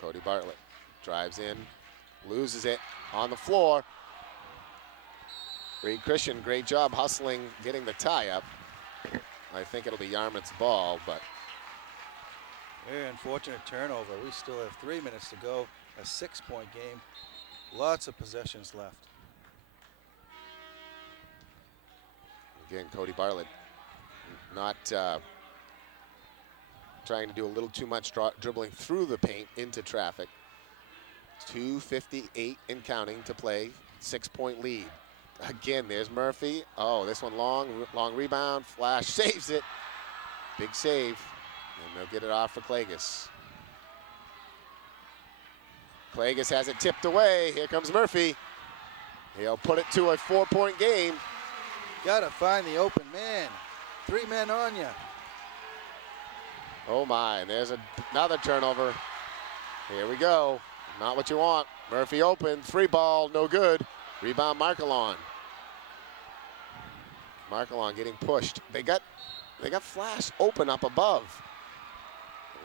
Cody Bartlett drives in, loses it on the floor. Reed Christian, great job hustling, getting the tie up. I think it'll be Yarmouth's ball, but. Very unfortunate turnover. We still have 3 minutes to go. A 6-point game. Lots of possessions left. Again, Cody Bartlett not trying to do a little too much dribbling through the paint into traffic. 2:58 and counting to play. 6-point lead. Again, there's Murphy. Oh, this one long rebound. Flash saves it. Big save. And they'll get it off for Klages. Klages has it tipped away. Here comes Murphy. He'll put it to a 4-point game. Gotta find the open man. 3 men on you. Oh my, and there's another turnover. Here we go. Not what you want. Murphy open, 3 ball, no good. Rebound Markelon. Markelon getting pushed. They got Flash open up above.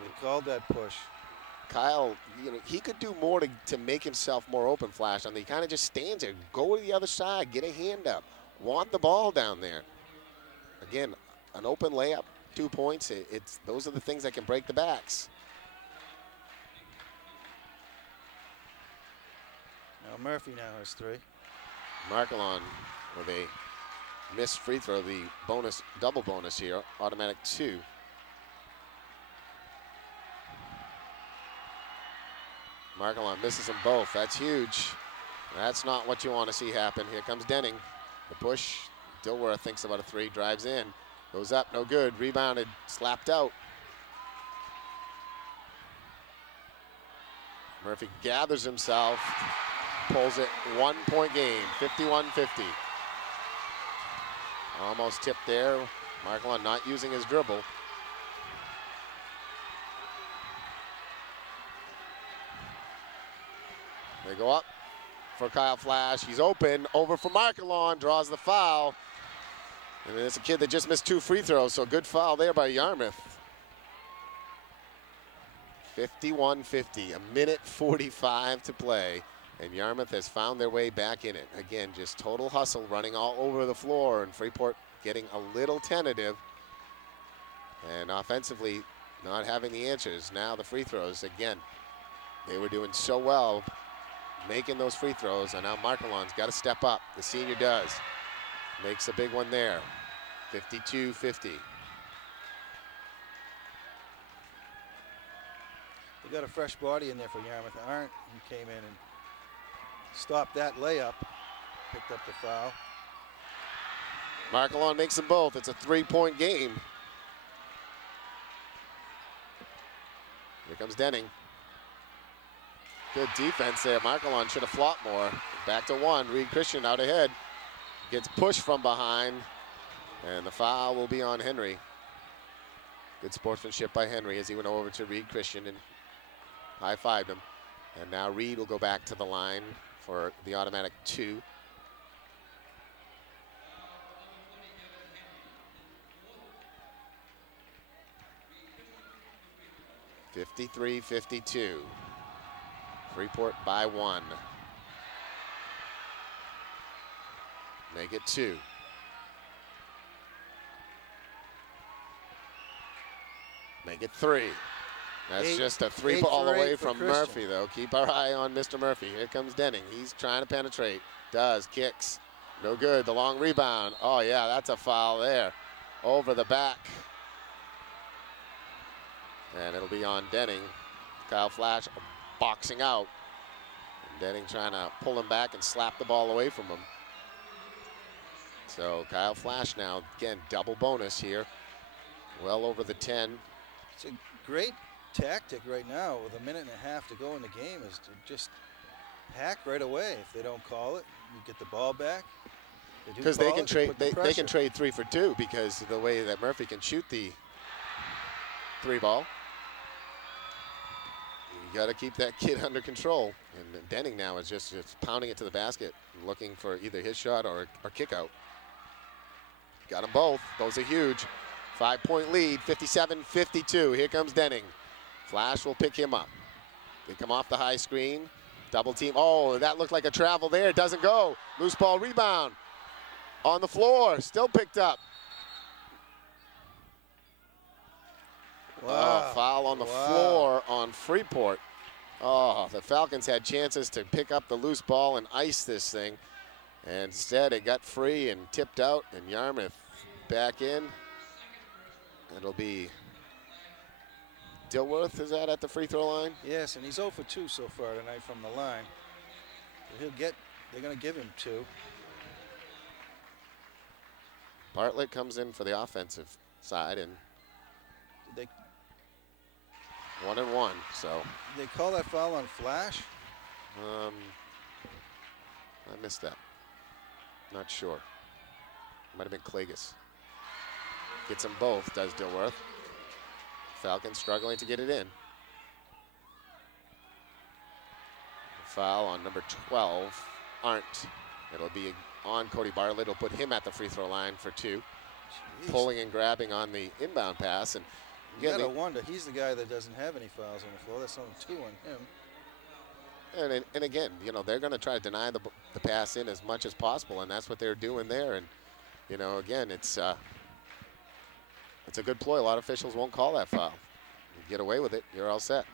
We called that push. Kyle, you know, he could do more to make himself more open, Flash. He kind of just stands there. Go to the other side, get a hand up. Want the ball down there. Again, an open layup, 2 points. Those are the things that can break the backs. Now Murphy now has 3. Markelon with a missed free throw, the double bonus here, automatic 2. Markelon misses them both. That's huge. That's not what you want to see happen. Here comes Denning. The push. Dilworth thinks about a 3, drives in. Goes up, no good. Rebounded, slapped out. Murphy gathers himself, pulls it. 1-point game, 51-50. Almost tipped there. Markelon not using his dribble. They go up for Kyle Flash. He's open, over for Markelon, draws the foul. And it's a kid that just missed 2 free throws, so good foul there by Yarmouth. 51-50, 1:45 to play, and Yarmouth has found their way back in it. Again, just total hustle, running all over the floor, and Freeport getting a little tentative. And offensively, not having the answers. Now the free throws, again, they were doing so well making those free throws, and now Markelon's got to step up. The senior does. Makes a big one there. 52-50. They got a fresh body in there for Yarmouth. Arndt, he came in and stopped that layup. Picked up the foul. Markelon makes them both. It's a 3-point game. Here comes Denning. Good defense there. Markelon should have flopped more. Back to 1. Reed Christian out ahead. Gets pushed from behind. And the foul will be on Henry. Good sportsmanship by Henry as he went over to Reed Christian and high-fived him. And now Reed will go back to the line for the automatic 2. (53-52). Freeport by 1. Make it 2. Make it 3. That's just a 3 ball away from Murphy, though. Keep our eye on Mr. Murphy. Here comes Denning. He's trying to penetrate. Does. Kicks. No good. The long rebound. Oh, yeah, that's a foul there. Over the back. And it'll be on Denning. Kyle Flash boxing out. And Denning trying to pull him back and slap the ball away from him. So Kyle Flash now, again, double bonus here. Well over the 10. It's a great tactic right now with a minute and a half to go in the game is to just hack right away. If they don't call it, you get the ball back. Because they can trade, they can trade 3 for 2 because of the way that Murphy can shoot the 3 ball. You got to keep that kid under control. And Denning now is just pounding it to the basket, looking for either his shot or kick out. Got them both. Those are huge. 5-point lead, 57-52. Here comes Denning. Flash will pick him up. They come off the high screen. Double team. Oh, that looked like a travel there. It doesn't go. Loose ball rebound. On the floor. Still picked up. Wow. Oh, foul on the floor on Freeport. Oh, the Falcons had chances to pick up the loose ball and ice this thing. And instead, it got free and tipped out, and Yarmouth back in. It'll be Dilworth, is that at the free throw line? Yes, and he's 0 for 2 so far tonight from the line. So they're going to give him 2. Bartlett comes in for the offensive side, and Did 1 and 1, so. they call that foul on Flash? I missed that. Not sure. Might have been Klages. Gets them both, does Dilworth. Falcons struggling to get it in. Foul on number 12, Arndt. It'll be on Cody Bartlett. It'll put him at the free throw line for 2. Jeez. Pulling and grabbing on the inbound pass. And You again, gotta wonder, he's the guy that doesn't have any fouls on the floor. That's only 2 on him. And again, you know, they're going to try to deny the pass in as much as possible, and that's what they're doing there. And, you know, again, it's a good ploy. A lot of officials won't call that foul. You get away with it, you're all set.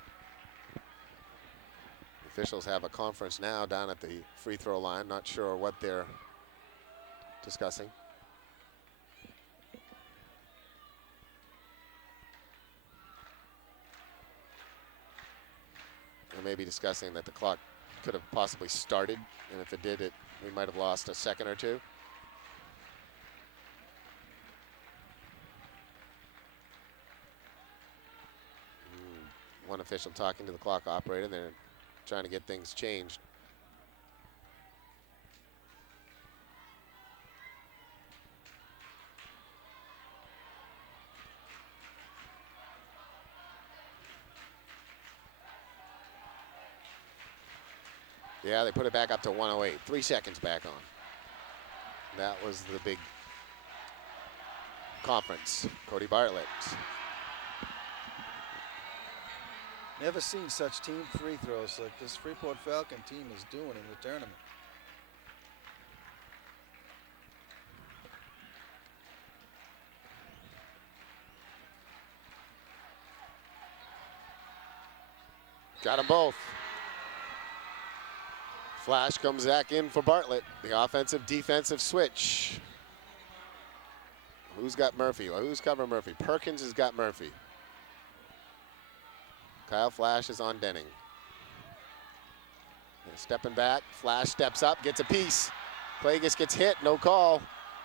Officials have a conference now down at the free throw line. Not sure what they're discussing. They may be discussing that the clock could have possibly started, and if it did, we might have lost a second or 2. One official talking to the clock operator. They're trying to get things changed. Yeah, they put it back up to 108. 3 seconds back on. That was the big conference. Cody Bartlett. Never seen such team free throws like this Freeport Falcon team is doing in the tournament. Got them both. Flash comes back in for Bartlett. The offensive defensive switch. Who's got Murphy? Who's covering Murphy? Perkins has got Murphy. Kyle Flash is on Denning. Stepping back, Flash steps up, gets a piece. Klages gets hit, no call.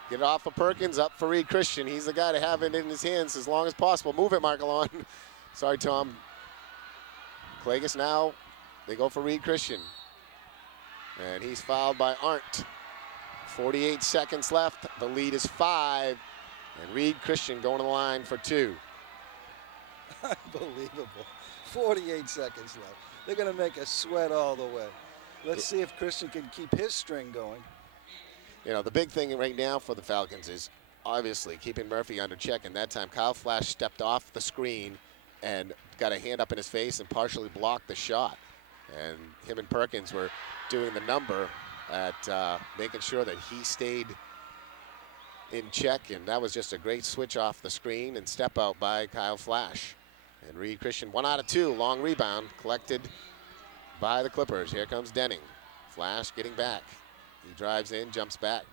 Get it off of Perkins, up for Reed Christian. He's the guy to have it in his hands as long as possible. Move it, Markelon. Sorry, Tom. Klages now, they go for Reed Christian. And he's fouled by Arndt. 48 seconds left, the lead is 5. And Reed Christian going to the line for 2. Unbelievable. 48 seconds left. They're going to make us sweat all the way. Let's see if Christian can keep his string going. You know, the big thing right now for the Falcons is obviously keeping Murphy under check. And that time, Kyle Flash stepped off the screen and got a hand up in his face and partially blocked the shot. And him and Perkins were doing the number at making sure that he stayed in check. And that was just a great switch off the screen and step out by Kyle Flash. And Reed Christian, 1 out of 2, long rebound collected by the Clippers. Here comes Denning. Flash getting back. He drives in, jumps back.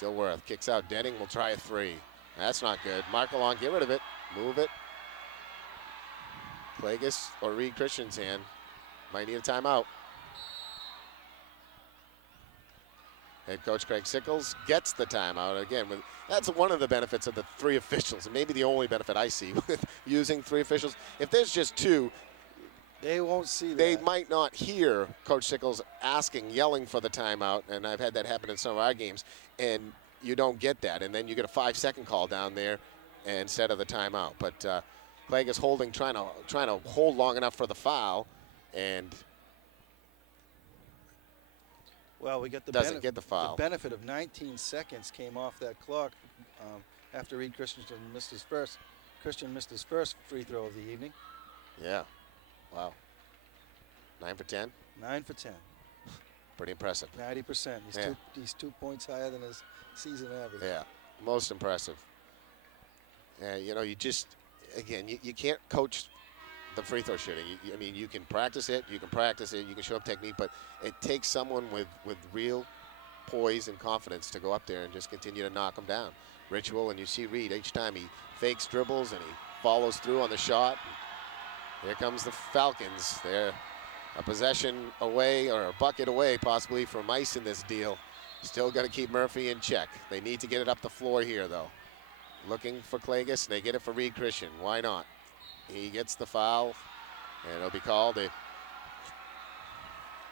Dilworth kicks out. Denning will try a three. That's not good. Mark along, get rid of it. Move it. Plagus or Reed Christian's hand. Might need a timeout. Head coach Craig Sickles gets the timeout. Again, that's one of the benefits of the three officials, and maybe the only benefit I see with using three officials. If there's just two, they won't see that. They might not hear Coach Sickles yelling for the timeout, and I've had that happen in some of our games, and you don't get that, and then you get a 5-second call down there instead of the timeout. But Clegg is holding, trying to hold long enough for the foul, and well, we got the doesn't get the foul. The benefit of 19 seconds came off that clock after Reed Christian missed his first. Christian missed his first free throw of the evening. Yeah. Wow. 9 for 10? 9 for 10. Pretty impressive. 90%. He's 2 points higher than his season average. Yeah, most impressive. You know, you just, again, you can't coach the free throw shooting. I mean, you can practice it, you can show up technique, but it takes someone with real poise and confidence to go up there and just continue to knock them down. Ritual, and you see Reed each time he fakes dribbles and he follows through on the shot. Here comes the Falcons. They're a possession away, or a bucket away possibly, from ice in this deal. Still got to keep Murphy in check. They need to get it up the floor here, though. Looking for Clagus, and they get it for Reed Christian. Why not? He gets the foul, and it'll be called.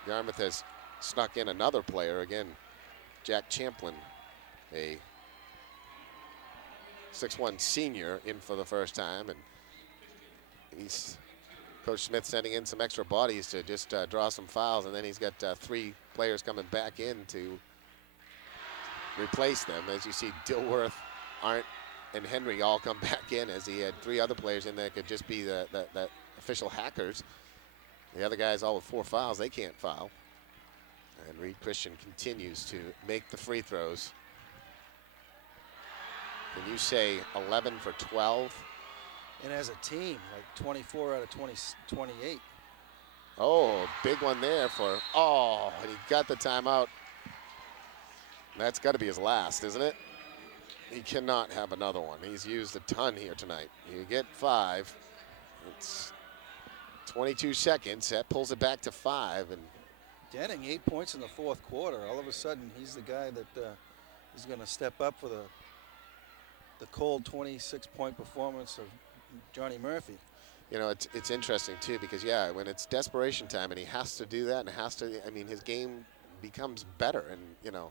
Yarmouth has snuck in another player again. Jack Champlin, a 6'1" senior, in for the first time, and he's Coach Smith sending in some extra bodies to just draw some fouls, and then he's got 3 players coming back in to replace them. As you see, Dilworth, Arndt, and Henry all come back in, as he had 3 other players in that could just be the official hackers. The other guys all with 4 fouls, they can't foul. And Reed Christian continues to make the free throws. Can you say 11 for 12? And as a team, like 24 out of 28. Oh, big one there for, oh, and he got the timeout. That's got to be his last, isn't it? He cannot have another one. He's used a ton here tonight. You get 5. It's 22 seconds. That pulls it back to 5. And Denning, 8 points in the fourth quarter. All of a sudden, he's the guy that is going to step up for the cold 26-point performance of Johnny Murphy. You know, it's interesting, too, because, yeah, when it's desperation time and he has to do that and has to, I mean, his game becomes better. And, you know,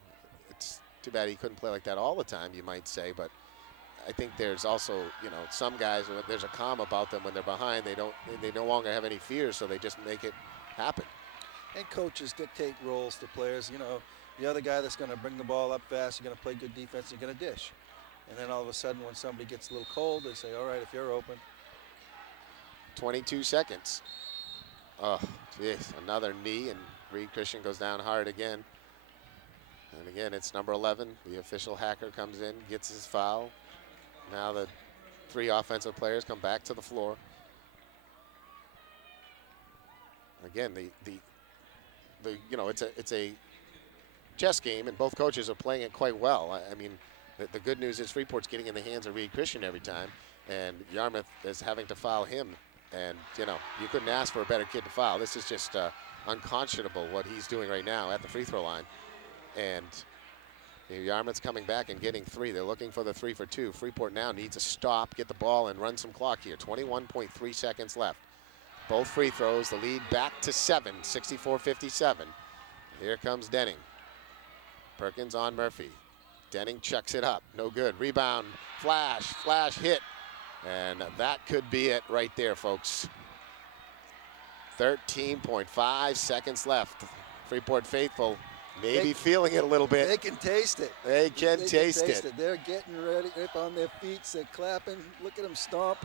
it's too bad he couldn't play like that all the time, you might say. But I think there's also, you know, some guys, there's a calm about them when they're behind. They no longer have any fears, so they just make it happen. And coaches dictate roles to players. You know, the other guy that's going to bring the ball up fast, you're going to play good defense, you're going to dish. And then all of a sudden, when somebody gets a little cold, they say, all right, if you're open. 22 seconds. Oh, geez, another knee, and Reed Christian goes down hard again. And again, it's number 11. The official hacker comes in, gets his foul. Now the 3 offensive players come back to the floor. Again, you know, it's a chess game, and both coaches are playing it quite well. I mean, the good news is Freeport's getting in the hands of Reed Christian every time, and Yarmouth is having to foul him. And, you know, you couldn't ask for a better kid to foul. This is just unconscionable what he's doing right now at the free throw line. And Yarmouth's coming back and getting 3. They're looking for the 3 for 2. Freeport now needs to stop, get the ball, and run some clock here. 21.3 seconds left. Both free throws, the lead back to 7, 64-57. Here comes Denning. Perkins on Murphy. Denning chucks it up, no good. Rebound, flash hit. And that could be it right there, folks. 13.5 seconds left. Freeport faithful maybe feeling it a little bit. They can taste it. They can taste it. They're getting ready up on their feet. They're clapping. Look at them stomp.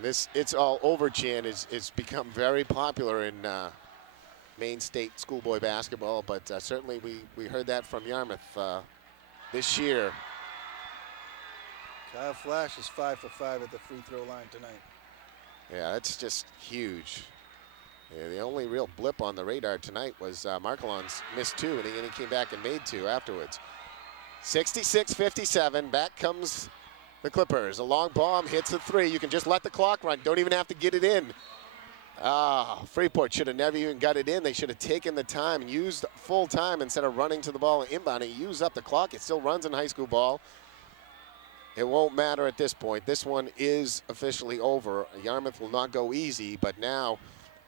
This "It's All Over" chant is become very popular in Maine State schoolboy basketball, but certainly we heard that from Yarmouth this year. Kyle Flash is 5 for 5 at the free throw line tonight. Yeah, that's just huge. Yeah, the only real blip on the radar tonight was Markelon's missed 2, and he came back and made 2 afterwards. 66-57, back comes the Clippers. A long bomb hits the 3. You can just let the clock run. Don't even have to get it in. Freeport should have never even got it in. They should have taken the time and used full time instead of running to the ball and inbounding. Use up the clock. It still runs in high school ball. It won't matter at this point. This one is officially over. Yarmouth will not go easy, but now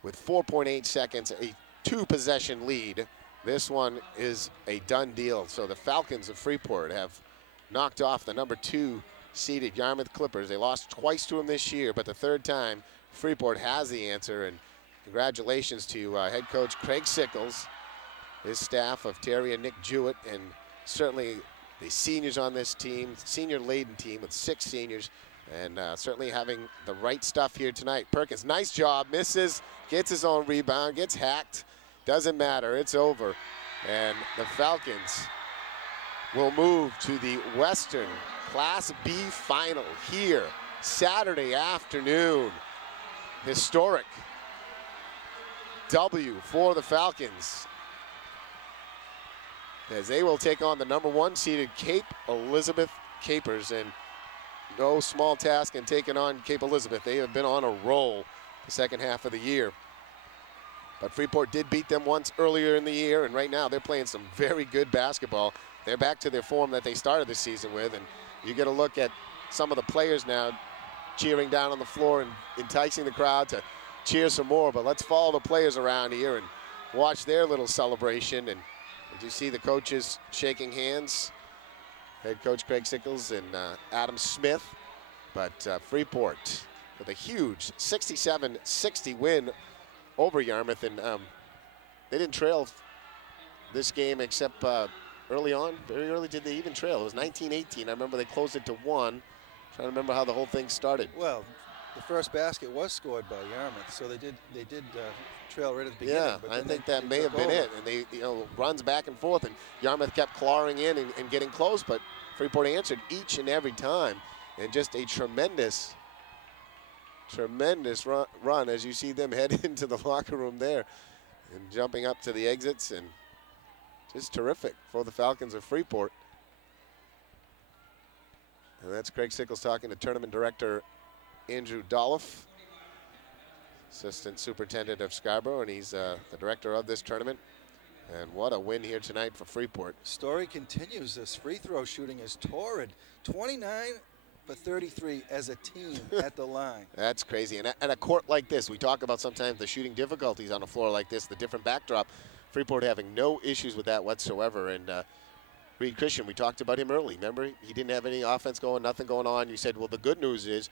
with 4.8 seconds, a 2-possession lead, this one is a done deal. So the Falcons of Freeport have knocked off the number 2 seeded Yarmouth Clippers. They lost twice to them this year, but the third time, Freeport has the answer. And congratulations to head coach Craig Sickles, his staff of Terry and Nick Jewett, and certainly the seniors on this team, senior-laden team with 6 seniors, and certainly having the right stuff here tonight. Perkins, nice job, misses, gets his own rebound, gets hacked. Doesn't matter, it's over. And the Falcons will move to the Western Class B final here Saturday afternoon. Historic W for the Falcons, as they will take on the number 1 seeded Cape Elizabeth Capers. And no small task in taking on Cape Elizabeth. They have been on a roll the second half of the year. But Freeport did beat them once earlier in the year, and right now they're playing some very good basketball. They're back to their form that they started the season with, and you get a look at some of the players now cheering down on the floor and enticing the crowd to cheer some more. But let's follow the players around here and watch their little celebration. And did you see the coaches shaking hands? Head coach Craig Sickles and Adam Smith. But Freeport with a huge 67-60 win over Yarmouth. And they didn't trail this game except early on. Very early did they even trail. It was 19-18. I remember they closed it to 1. Trying to remember how the whole thing started. Well, the first basket was scored by Yarmouth, so they did trail right at the beginning. Yeah, but I think they that may have been over. it. And they, runs back and forth, and Yarmouth kept clawing in and getting close, but Freeport answered each and every time. And just a tremendous run as you see them head into the locker room there and jumping up to the exits, and just terrific for the Falcons of Freeport. And that's Craig Sickles talking to tournament director Andrew Dolph, assistant superintendent of Scarborough, and he's the director of this tournament. And what a win here tonight for Freeport. Story continues. This free throw shooting is torrid. 29 for 33 as a team at the line. That's crazy. And at a court like this, we talk about sometimes the shooting difficulties on a floor like this, the different backdrop. Freeport having no issues with that whatsoever. And Reed Christian, we talked about him early. Remember, he didn't have any offense going, nothing going on. You said, well, the good news is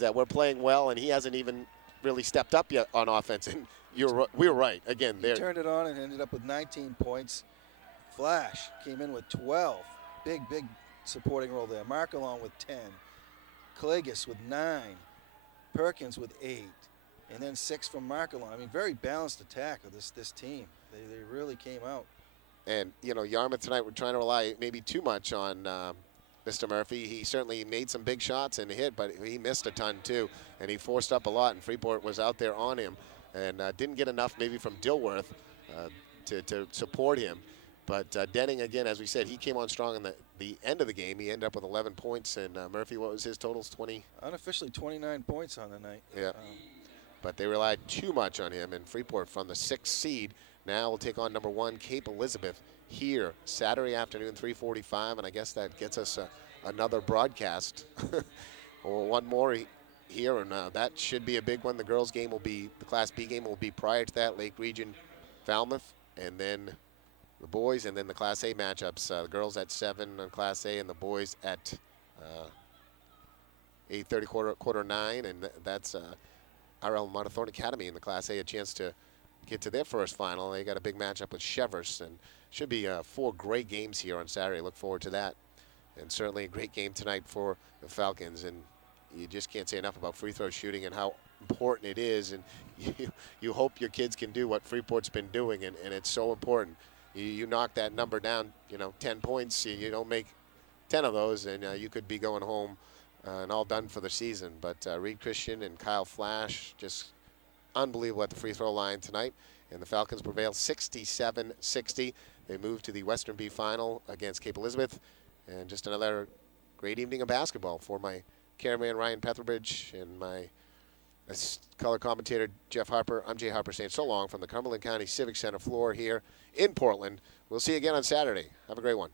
that we're playing well, and he hasn't even really stepped up yet on offense. And we were right. Again, he turned it on and ended up with 19 points. Flash came in with 12. Big supporting role there. Markelon with 10. Kaligas with 9. Perkins with 8. And then 6 from Markelon. I mean, very balanced attack of this team. They really came out. And, Yarmouth tonight, we're trying to rely maybe too much on Mr. Murphy. He certainly made some big shots and hit, but he missed a ton too. And he forced up a lot, and Freeport was out there on him. And didn't get enough maybe from Dilworth to support him. But Denning, again, as we said, he came on strong in the end of the game. He ended up with 11 points. And Murphy, what was his totals, 20? Unofficially 29 points on the night. Yeah. But they relied too much on him. And Freeport, from the 6th seed, now will take on number 1, Cape Elizabeth, here Saturday afternoon, 3:45. And I guess that gets us another broadcast or one more here. And that should be a big one. The girls' game will be, the Class B game will be prior to that, Lake Region, Falmouth. And then the boys, and then the Class A matchups. The girls at 7 on Class A, and the boys at 8:30, quarter 9. And that's RL Montethorne Academy in the Class A, a chance to get to their first final. They got a big matchup with Chevers, and should be 4 great games here on Saturday. Look forward to that. And certainly a great game tonight for the Falcons. And you just can't say enough about free throw shooting and how important it is. And you hope your kids can do what Freeport's been doing, and it's so important. You knock that number down, 10 points, you don't make 10 of those, and you could be going home and all done for the season. But Reed Christian and Kyle Flash just unbelievable at the free throw line tonight. And the Falcons prevail 67-60. They move to the Western B final against Cape Elizabeth. And just another great evening of basketball for my cameraman Ryan Petherbridge and my color commentator Jeff Harper. I'm Jay Harper saying so long from the Cumberland County Civic Center floor here in Portland. We'll see you again on Saturday. Have a great one.